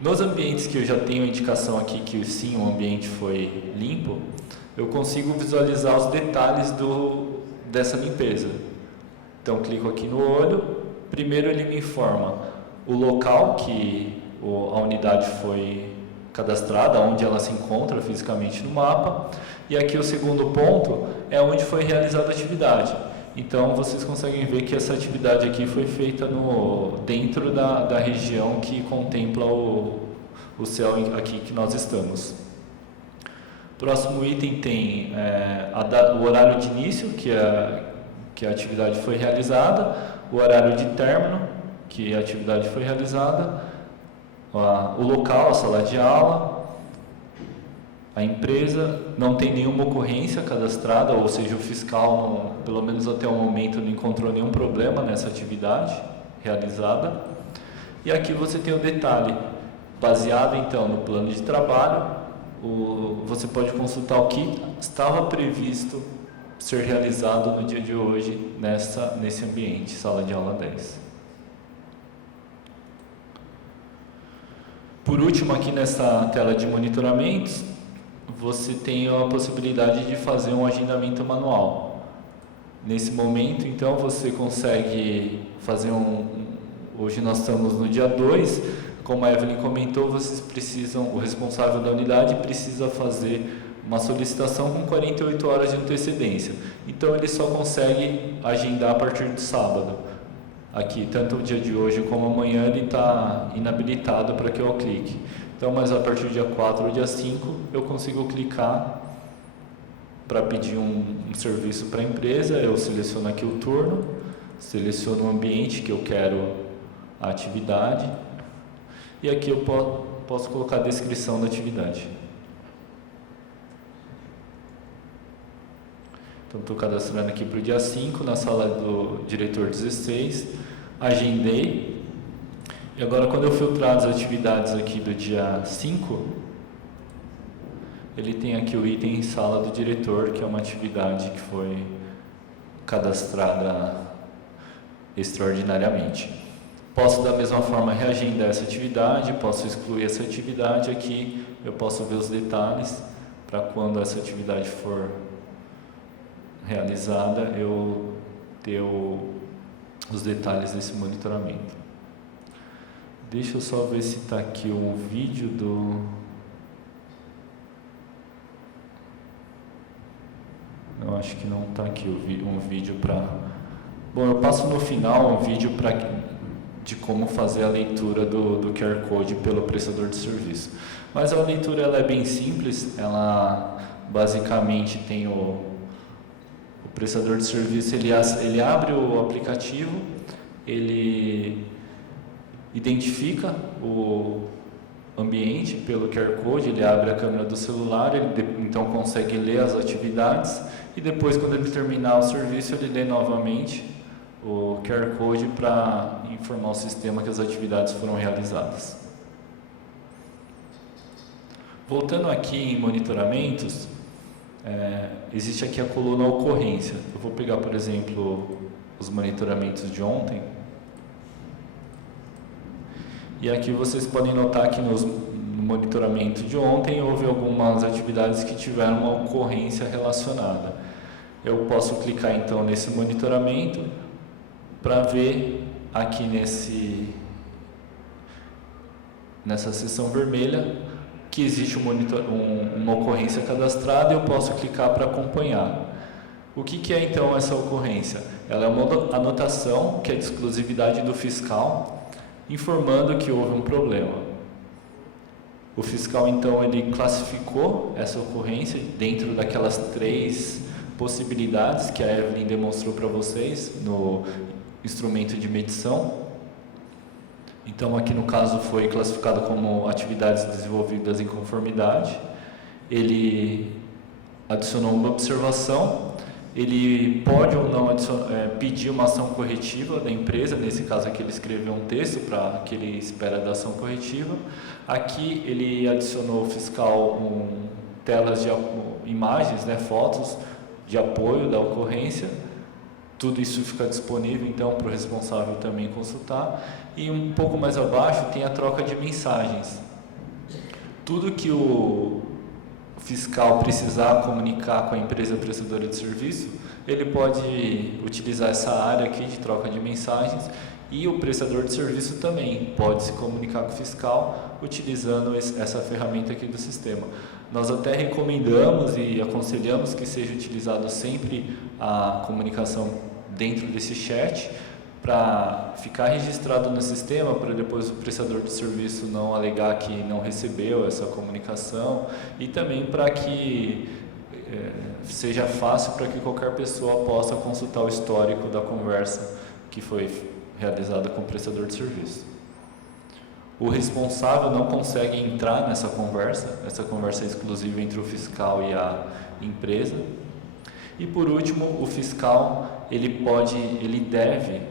Nos ambientes que eu já tenho a indicação aqui que sim, o ambiente foi limpo, eu consigo visualizar os detalhes dessa limpeza. Então, clico aqui no olho, primeiro ele me informa o local que a unidade foi cadastrada, onde ela se encontra fisicamente no mapa, e aqui o segundo ponto é onde foi realizada a atividade. Então, vocês conseguem ver que essa atividade aqui foi feita dentro da região que contempla o céu aqui que nós estamos. Próximo item tem o horário de início, que a atividade foi realizada, o horário de término, que a atividade foi realizada, o local, a sala de aula, a empresa, não tem nenhuma ocorrência cadastrada, ou seja, o fiscal, pelo menos até o momento, não encontrou nenhum problema nessa atividade realizada. E aqui você tem o detalhe, baseado então no plano de trabalho, você pode consultar o que estava previsto ser realizado no dia de hoje nesse ambiente, sala de aula 10. Por último, aqui nessa tela de monitoramentos, você tem a possibilidade de fazer um agendamento manual. Nesse momento, então, você consegue fazer hoje nós estamos no dia 2, como a Evelyn comentou, o responsável da unidade precisa fazer uma solicitação com 48 horas de antecedência. Então, ele só consegue agendar a partir do sábado. Aqui, tanto o dia de hoje como amanhã, ele está inabilitado para que eu clique. Então, mas a partir do dia 4 ou dia 5, eu consigo clicar para pedir um serviço para a empresa. Eu seleciono aqui o turno, seleciono o ambiente que eu quero a atividade, e aqui eu posso colocar a descrição da atividade. Então, estou cadastrando aqui para o dia 5, na sala do diretor 16, agendei. E agora, quando eu filtrar as atividades aqui do dia 5, ele tem aqui o item sala do diretor, que é uma atividade que foi cadastrada extraordinariamente. Posso, da mesma forma, reagendar essa atividade, posso excluir essa atividade. Aqui eu posso ver os detalhes para quando essa atividade for realizada, eu ter os detalhes desse monitoramento. Deixa eu só ver se está aqui um vídeo Eu acho que não está aqui um vídeo para... Bom, eu passo no final um vídeo de como fazer a leitura do QR Code pelo prestador de serviço. Mas a leitura ela é bem simples, ela basicamente tem o prestador de serviço, ele abre o aplicativo, ele identifica o ambiente pelo QR Code, ele abre a câmera do celular, ele então consegue ler as atividades, e depois, quando ele terminar o serviço, ele lê novamente o QR Code para informar o sistema que as atividades foram realizadas. Voltando aqui em monitoramentos, existe aqui a coluna ocorrência. Eu vou pegar, por exemplo, os monitoramentos de ontem. E aqui vocês podem notar que no monitoramento de ontem houve algumas atividades que tiveram uma ocorrência relacionada. Eu posso clicar então nesse monitoramento para ver aqui nessa seção vermelha que existe uma ocorrência cadastrada, e eu posso clicar para acompanhar. O que é então essa ocorrência? Ela é uma anotação que é de exclusividade do fiscal, informando que houve um problema. O fiscal então ele classificou essa ocorrência dentro daquelas 3 possibilidades que a Evelyn demonstrou para vocês no instrumento de medição. Então, aqui no caso foi classificado como atividades desenvolvidas em conformidade. Ele adicionou uma observação. Ele pode ou não pedir uma ação corretiva da empresa. Nesse caso aqui ele escreveu um texto para que ele espera da ação corretiva. Aqui ele adicionou ao fiscal telas de imagens, fotos de apoio da ocorrência. tudo isso fica disponível então para o responsável também consultar. E um pouco mais abaixo tem a troca de mensagens. Tudo que o fiscal precisar comunicar com a empresa prestadora de serviço, ele pode utilizar essa área aqui de troca de mensagens, e o prestador de serviço também pode se comunicar com o fiscal utilizando essa ferramenta aqui do sistema. Nós até recomendamos e aconselhamos que seja utilizado sempre a comunicação dentro desse chat, para ficar registrado no sistema, para depois o prestador de serviço não alegar que não recebeu essa comunicação, e também para que seja fácil para que qualquer pessoa possa consultar o histórico da conversa que foi realizada com o prestador de serviço. O responsável não consegue entrar nessa conversa, essa conversa é exclusiva entre o fiscal e a empresa. E por último, o fiscal, ele deve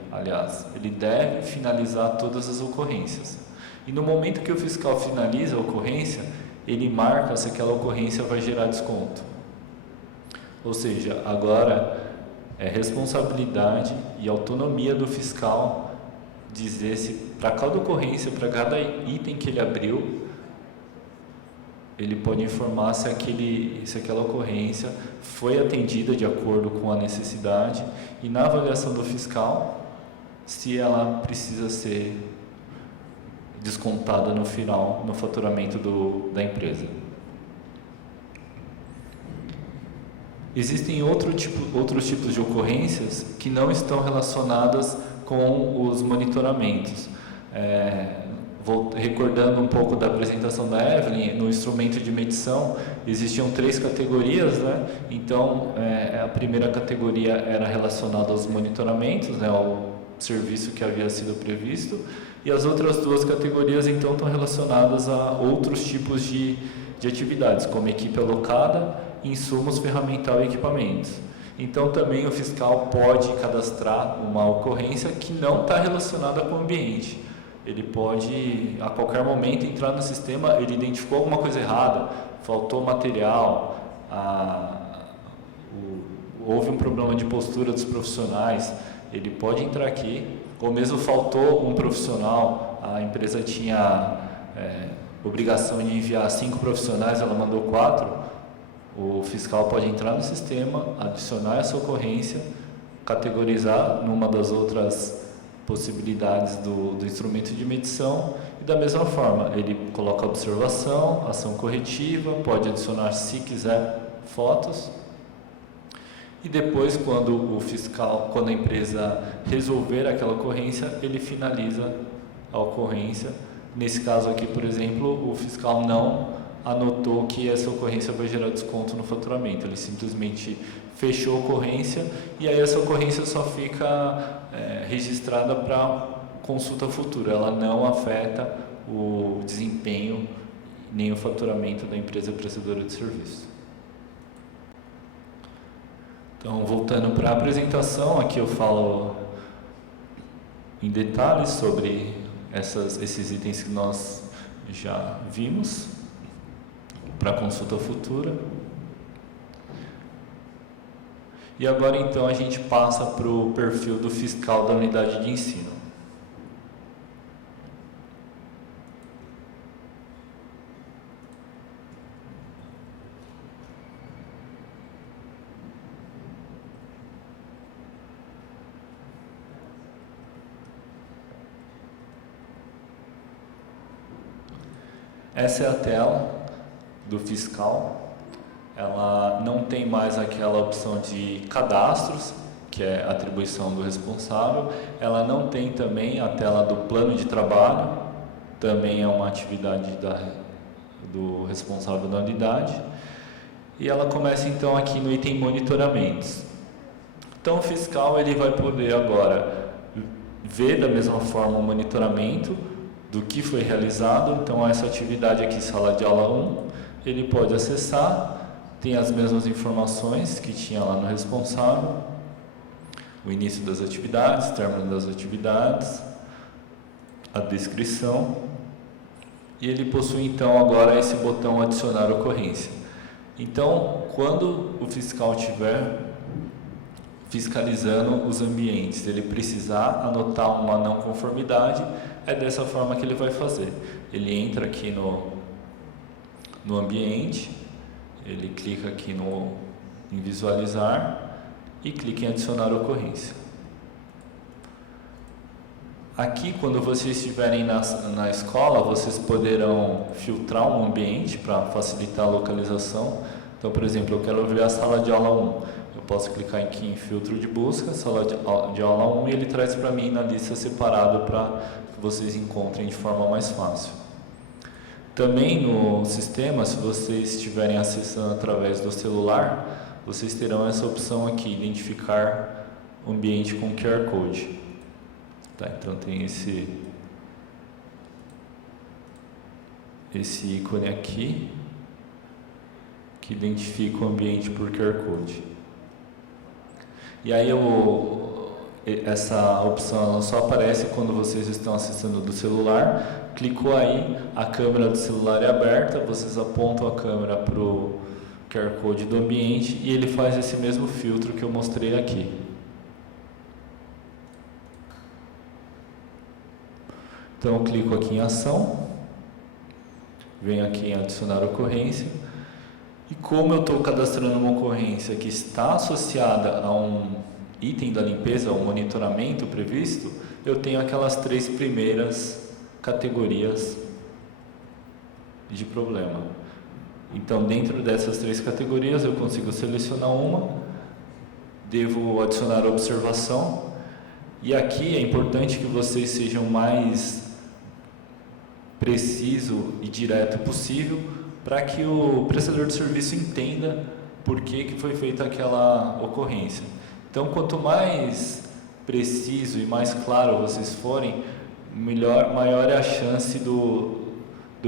finalizar todas as ocorrências. E no momento que o fiscal finaliza a ocorrência, ele marca se aquela ocorrência vai gerar desconto. Ou seja, agora é responsabilidade e autonomia do fiscal dizer se para cada ocorrência, para cada item que ele abriu, ele pode informar se aquela ocorrência foi atendida de acordo com a necessidade, e na avaliação do fiscal, se ela precisa ser descontada no final, no faturamento da empresa. Existem outros tipos de ocorrências que não estão relacionadas com os monitoramentos. Recordando um pouco da apresentação da Evelyn, no instrumento de medição existiam 3 categorias, né? Então, a primeira categoria era relacionada aos monitoramentos, né? Ao serviço que havia sido previsto, e as outras 2 categorias, então, estão relacionadas a outros tipos de atividades, como equipe alocada, insumos, ferramental e equipamentos. Então, também o fiscal pode cadastrar uma ocorrência que não está relacionada com o ambiente. Ele pode, a qualquer momento, entrar no sistema, ele identificou alguma coisa errada, faltou material, houve um problema de postura dos profissionais, ele pode entrar aqui, ou mesmo faltou um profissional, a empresa tinha obrigação de enviar 5 profissionais, ela mandou 4, o fiscal pode entrar no sistema, adicionar essa ocorrência, categorizar numa das outras possibilidades do instrumento de medição, e da mesma forma ele coloca observação, ação corretiva, pode adicionar, se quiser, fotos, e depois, quando a empresa resolver aquela ocorrência, ele finaliza a ocorrência. Nesse caso aqui, por exemplo, o fiscal não anotou que essa ocorrência vai gerar desconto no faturamento, ele simplesmente fechou a ocorrência, e aí essa ocorrência só fica registrada para consulta futura, ela não afeta o desempenho nem o faturamento da empresa prestadora de serviço. Então, voltando para a apresentação, aqui eu falo em detalhes sobre esses itens que nós já vimos para consulta futura. E agora então a gente passa para o perfil do fiscal da unidade de ensino. Essa é a tela do fiscal. Ela não tem mais aquela opção de cadastros, que é a atribuição do responsável. Ela não tem também a tela do plano de trabalho, também é uma atividade do responsável da unidade. E ela começa então aqui no item monitoramentos. Então o fiscal ele vai poder agora ver da mesma forma o monitoramento do que foi realizado. Então essa atividade aqui, sala de aula 1, ele pode acessar. Tem as mesmas informações que tinha lá no responsável, o início das atividades, término das atividades, a descrição, e ele possui então agora esse botão adicionar ocorrência. Então, quando o fiscal fiscalizando os ambientes. Se ele precisar anotar uma não conformidade, é dessa forma que ele vai fazer. Ele entra aqui no ambiente, ele clica aqui em visualizar e clica em adicionar ocorrência. Aqui, quando vocês estiverem na escola, vocês poderão filtrar um ambiente para facilitar a localização. Então, por exemplo, eu quero ver a sala de aula 1. Eu posso clicar aqui em filtro de busca, sala de aula 1, e ele traz para mim na lista separada para que vocês encontrem de forma mais fácil. Também no sistema, se vocês estiverem acessando através do celular, vocês terão essa opção aqui, identificar o ambiente com QR Code. Tá, então tem esse ícone aqui, que identifica o ambiente por QR Code. E aí essa opção ela só aparece quando vocês estão acessando do celular. Clicou aí, a câmera do celular é aberta, vocês apontam a câmera para o QR Code do ambiente e ele faz esse mesmo filtro que eu mostrei aqui. Então eu clico aqui em ação, venho aqui em adicionar ocorrência, e como eu estou cadastrando uma ocorrência que está associada a um item da limpeza, um monitoramento previsto, eu tenho aquelas 3 primeiras categorias de problema. Então, dentro dessas 3 categorias, eu consigo selecionar uma, devo adicionar observação, e aqui é importante que vocês sejam mais preciso e direto possível para que o prestador de serviço entenda por que foi feita aquela ocorrência. Então, quanto mais preciso e mais claro vocês forem, maior é a chance do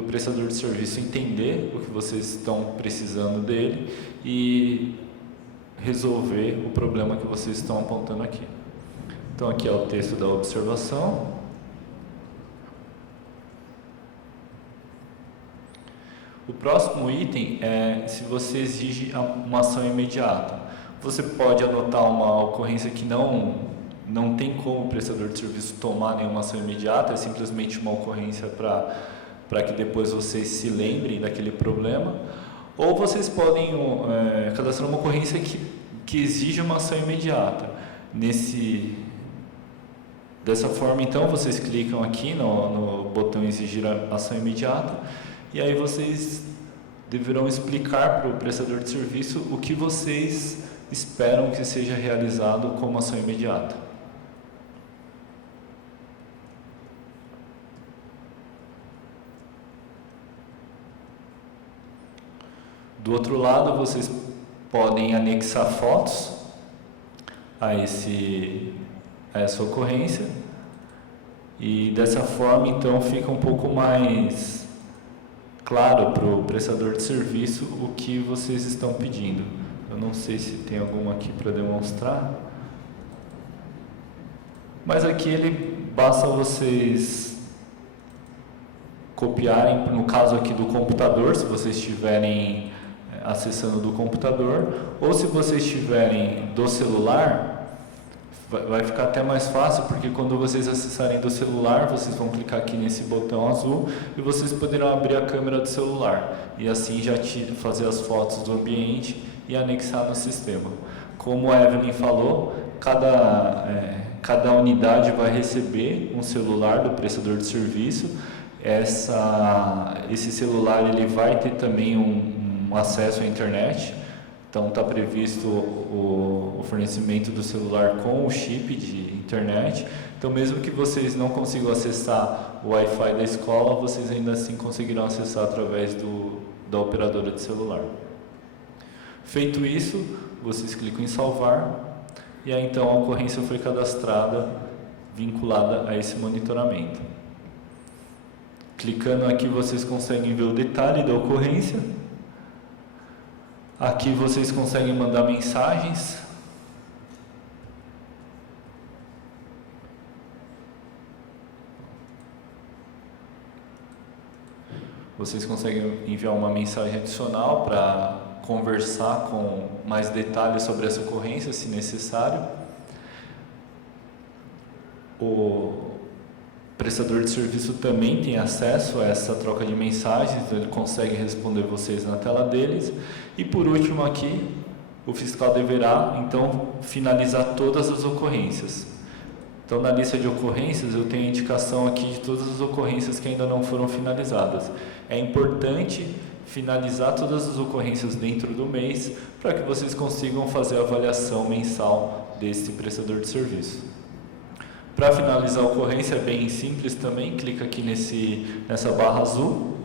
prestador de serviço entender o que vocês estão precisando dele e resolver o problema que vocês estão apontando aqui. Então, aqui é o texto da observação. O próximo item é se você exige uma ação imediata. Você pode anotar uma ocorrência que não tem como o prestador de serviço tomar nenhuma ação imediata, é simplesmente uma ocorrência para que depois vocês se lembrem daquele problema. Ou vocês podem cadastrar uma ocorrência que exige uma ação imediata. Dessa forma, então, vocês clicam aqui no botão exigir a ação imediata, e aí vocês deverão explicar para o prestador de serviço o que vocês esperam que seja realizado como ação imediata. Do outro lado, vocês podem anexar fotos a essa ocorrência, e dessa forma, então, fica um pouco mais claro para o prestador de serviço o que vocês estão pedindo. Eu não sei se tem alguma aqui para demonstrar, mas aqui basta vocês copiarem, no caso aqui do computador, se vocês estiverem acessando do computador, ou se vocês estiverem do celular, vai ficar até mais fácil, porque quando vocês acessarem do celular, vocês vão clicar aqui nesse botão azul e vocês poderão abrir a câmera do celular e assim já fazer as fotos do ambiente e anexar no sistema. Como a Evelyn falou, cada unidade vai receber um celular do prestador de serviço. Esse celular ele vai ter também um acesso à internet. Então está previsto o fornecimento do celular com o chip de internet. Então, mesmo que vocês não consigam acessar o Wi-Fi da escola, vocês ainda assim conseguirão acessar através da operadora de celular. Feito isso, vocês clicam em salvar e aí então a ocorrência foi cadastrada, vinculada a esse monitoramento. Clicando aqui, vocês conseguem ver o detalhe da ocorrência. Aqui vocês conseguem mandar mensagens. Vocês conseguem enviar uma mensagem adicional para conversar com mais detalhes sobre essa ocorrência, se necessário. O prestador de serviço também tem acesso a essa troca de mensagens, então ele consegue responder vocês na tela deles. E por último aqui, o fiscal deverá então finalizar todas as ocorrências. Então na lista de ocorrências eu tenho a indicação aqui de todas as ocorrências que ainda não foram finalizadas. É importante finalizar todas as ocorrências dentro do mês para que vocês consigam fazer a avaliação mensal desse prestador de serviço. Para finalizar a ocorrência é bem simples também, clica aqui nessa barra azul.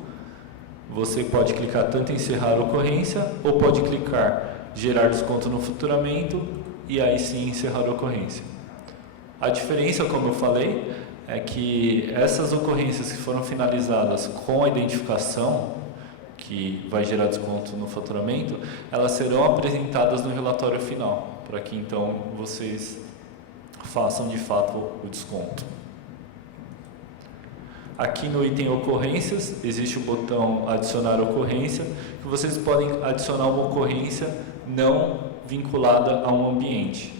Você pode clicar tanto em encerrar a ocorrência ou pode clicar gerar desconto no faturamento e aí sim encerrar a ocorrência. A diferença, como eu falei, é que essas ocorrências que foram finalizadas com a identificação, que vai gerar desconto no faturamento, elas serão apresentadas no relatório final, para que então vocês façam de fato o desconto. Aqui no item ocorrências, existe o botão adicionar ocorrência, que vocês podem adicionar uma ocorrência não vinculada a um ambiente.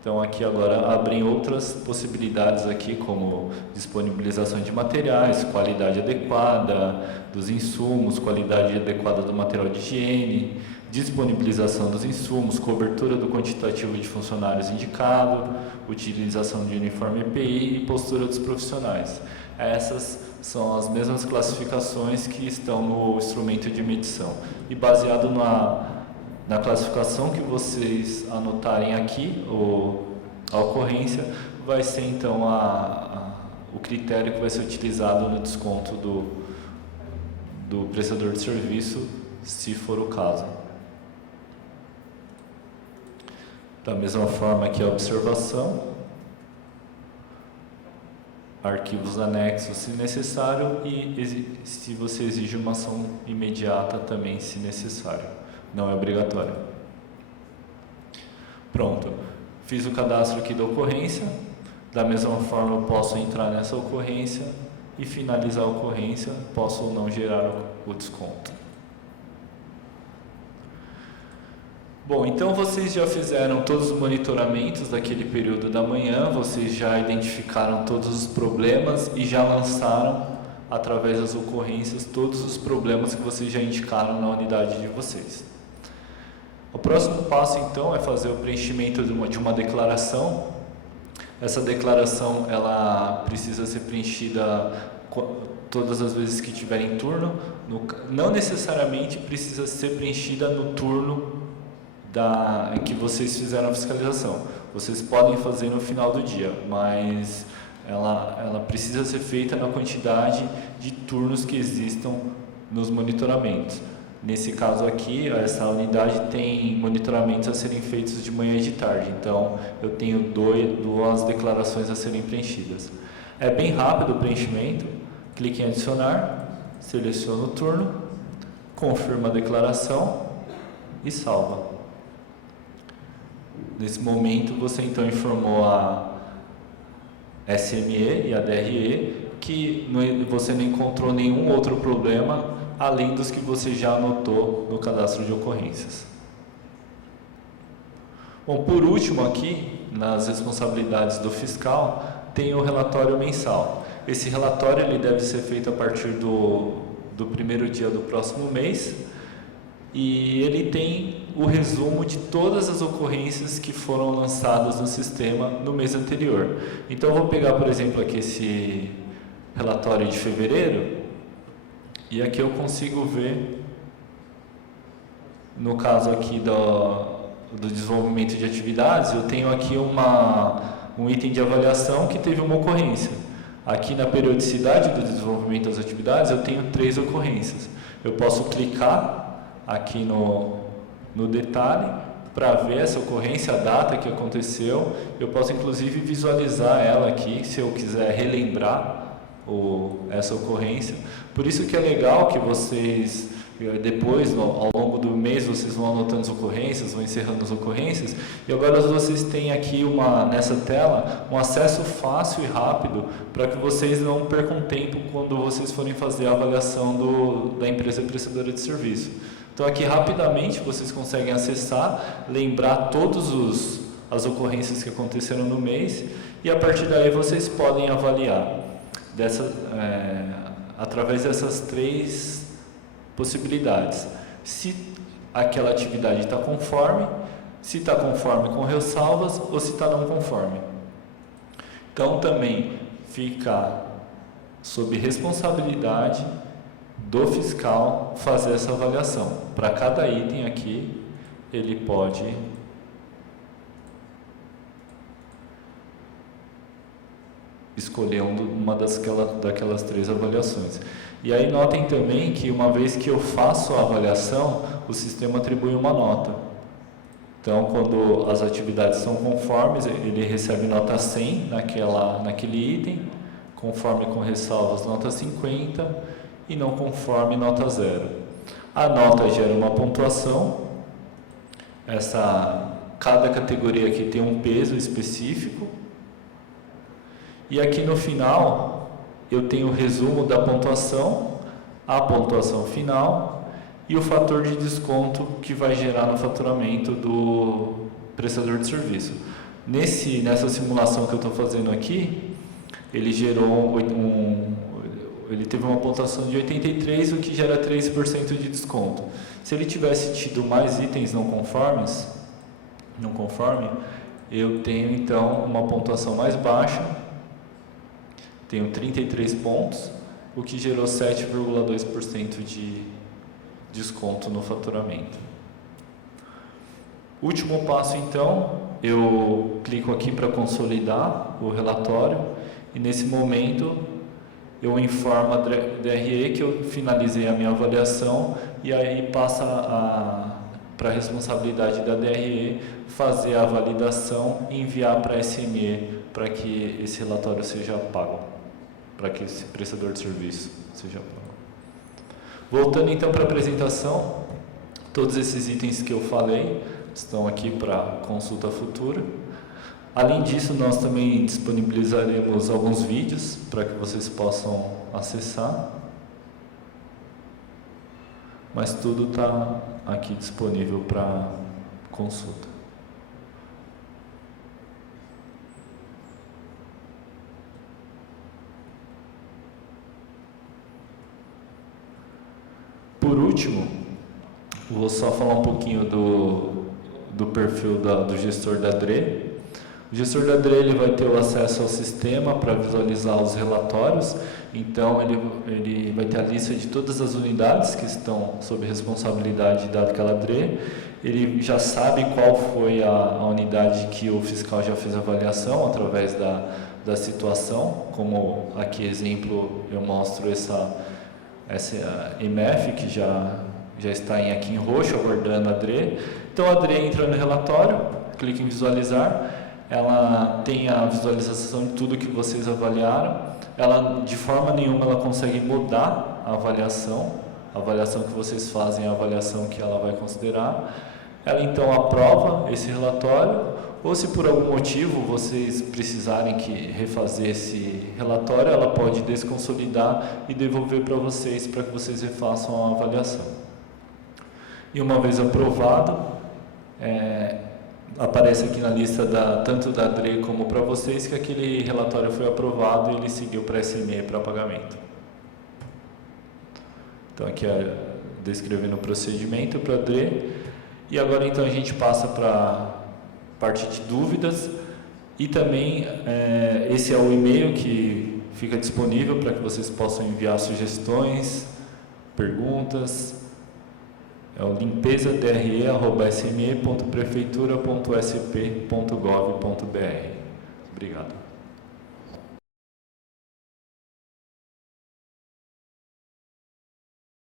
Então aqui agora abrem outras possibilidades aqui, como disponibilização de materiais, qualidade adequada dos insumos, qualidade adequada do material de higiene, disponibilização dos insumos, cobertura do quantitativo de funcionários indicado, utilização de uniforme EPI e postura dos profissionais. Essas são as mesmas classificações que estão no instrumento de medição. E baseado na classificação que vocês anotarem aqui, a ocorrência, vai ser então o critério que vai ser utilizado no desconto do prestador de serviço, se for o caso. Da mesma forma aqui a observação, arquivos anexos se necessário e se você exige uma ação imediata também se necessário, não é obrigatório. Pronto, fiz o cadastro aqui da ocorrência, da mesma forma eu posso entrar nessa ocorrência e finalizar a ocorrência, posso ou não gerar o desconto. Bom, então vocês já fizeram todos os monitoramentos daquele período da manhã, vocês já identificaram todos os problemas e já lançaram, através das ocorrências, todos os problemas que vocês já indicaram na unidade de vocês. O próximo passo, então, é fazer o preenchimento de uma declaração. Essa declaração, ela precisa ser preenchida todas as vezes que tiver em turno, não necessariamente precisa ser preenchida no turno em que vocês fizeram a fiscalização. Vocês podem fazer no final do dia, mas ela precisa ser feita na quantidade de turnos que existam nos monitoramentos. Nesse caso aqui, essa unidade tem monitoramentos a serem feitos de manhã e de tarde, então eu tenho duas declarações a serem preenchidas. É bem rápido o preenchimento, clique em adicionar, seleciona o turno, confirma a declaração e salva. Nesse momento, você então informou a SME e a DRE que você não encontrou nenhum outro problema além dos que você já anotou no cadastro de ocorrências. Bom, por último aqui, nas responsabilidades do fiscal, tem o relatório mensal. Esse relatório ele deve ser feito a partir do primeiro dia do próximo mês e ele tem o resumo de todas as ocorrências que foram lançadas no sistema no mês anterior. Então, eu vou pegar, por exemplo, aqui esse relatório de fevereiro e aqui eu consigo ver, no caso aqui do desenvolvimento de atividades, eu tenho aqui um item de avaliação que teve uma ocorrência. Aqui na periodicidade do desenvolvimento das atividades, eu tenho 3 ocorrências. Eu posso clicar aqui no detalhe para ver essa ocorrência, a data que aconteceu. Eu posso inclusive visualizar ela aqui, se eu quiser relembrar essa ocorrência. Por isso que é legal que vocês, depois, ao longo do mês, vocês vão anotando as ocorrências, vão encerrando as ocorrências, e agora vocês têm aqui nessa tela um acesso fácil e rápido para que vocês não percam tempo quando vocês forem fazer a avaliação da empresa prestadora de serviço. Então aqui rapidamente vocês conseguem acessar, lembrar todas as ocorrências que aconteceram no mês e a partir daí vocês podem avaliar através dessas 3 possibilidades. Se aquela atividade está conforme, se está conforme com ressalvas ou se está não conforme. Então também fica sob responsabilidade do fiscal fazer essa avaliação. Para cada item aqui, ele pode escolher uma daquelas 3 avaliações. E aí notem também que uma vez que eu faço a avaliação, o sistema atribui uma nota. Então, quando as atividades são conformes, ele recebe nota 100 naquele item, conforme com ressalvas, nota 50, e não conforme, nota 0. A nota gera uma pontuação, cada categoria aqui tem um peso específico, e aqui no final eu tenho o resumo da pontuação, a pontuação final e o fator de desconto que vai gerar no faturamento do prestador de serviço. Nessa simulação que eu estou fazendo aqui, ele teve uma pontuação de 83, o que gera 3% de desconto. Se ele tivesse tido mais itens não conforme, eu tenho então uma pontuação mais baixa, tenho 33 pontos, o que gerou 7,2% de desconto no faturamento. Último passo então, eu clico aqui para consolidar o relatório e nesse momento eu informo a DRE que eu finalizei a minha avaliação e aí passa para a responsabilidade da DRE fazer a validação e enviar para a SME para que esse relatório seja pago, para que esse prestador de serviço seja pago. Voltando então para a apresentação, todos esses itens que eu falei estão aqui para consulta futura. Além disso, nós também disponibilizaremos alguns vídeos para que vocês possam acessar. Mas tudo está aqui disponível para consulta. Por último, vou só falar um pouquinho do perfil do gestor da DRE. O gestor da DRE ele vai ter o acesso ao sistema para visualizar os relatórios, então ele vai ter a lista de todas as unidades que estão sob responsabilidade daquela DRE, ele já sabe qual foi a unidade que o fiscal já fez a avaliação através da situação, como aqui exemplo eu mostro essa MF que já está aqui em roxo aguardando a DRE. Então a DRE entra no relatório, clica em visualizar, ela tem a visualização de tudo que vocês avaliaram, ela de forma nenhuma ela consegue mudar a avaliação que vocês fazem é a avaliação que ela vai considerar. Ela então aprova esse relatório, ou se por algum motivo vocês precisarem refazer esse relatório, ela pode desconsolidar e devolver para vocês, para que vocês refaçam a avaliação. E uma vez aprovado, aparece aqui na lista tanto da DRE como para vocês que aquele relatório foi aprovado e ele seguiu para a SME para pagamento. Então aqui descrevendo o procedimento para a DRE. E agora então a gente passa para a parte de dúvidas e também esse é o e-mail que fica disponível para que vocês possam enviar sugestões, perguntas. É o limpezadre@sme.prefeitura.sp.gov.br. Obrigado.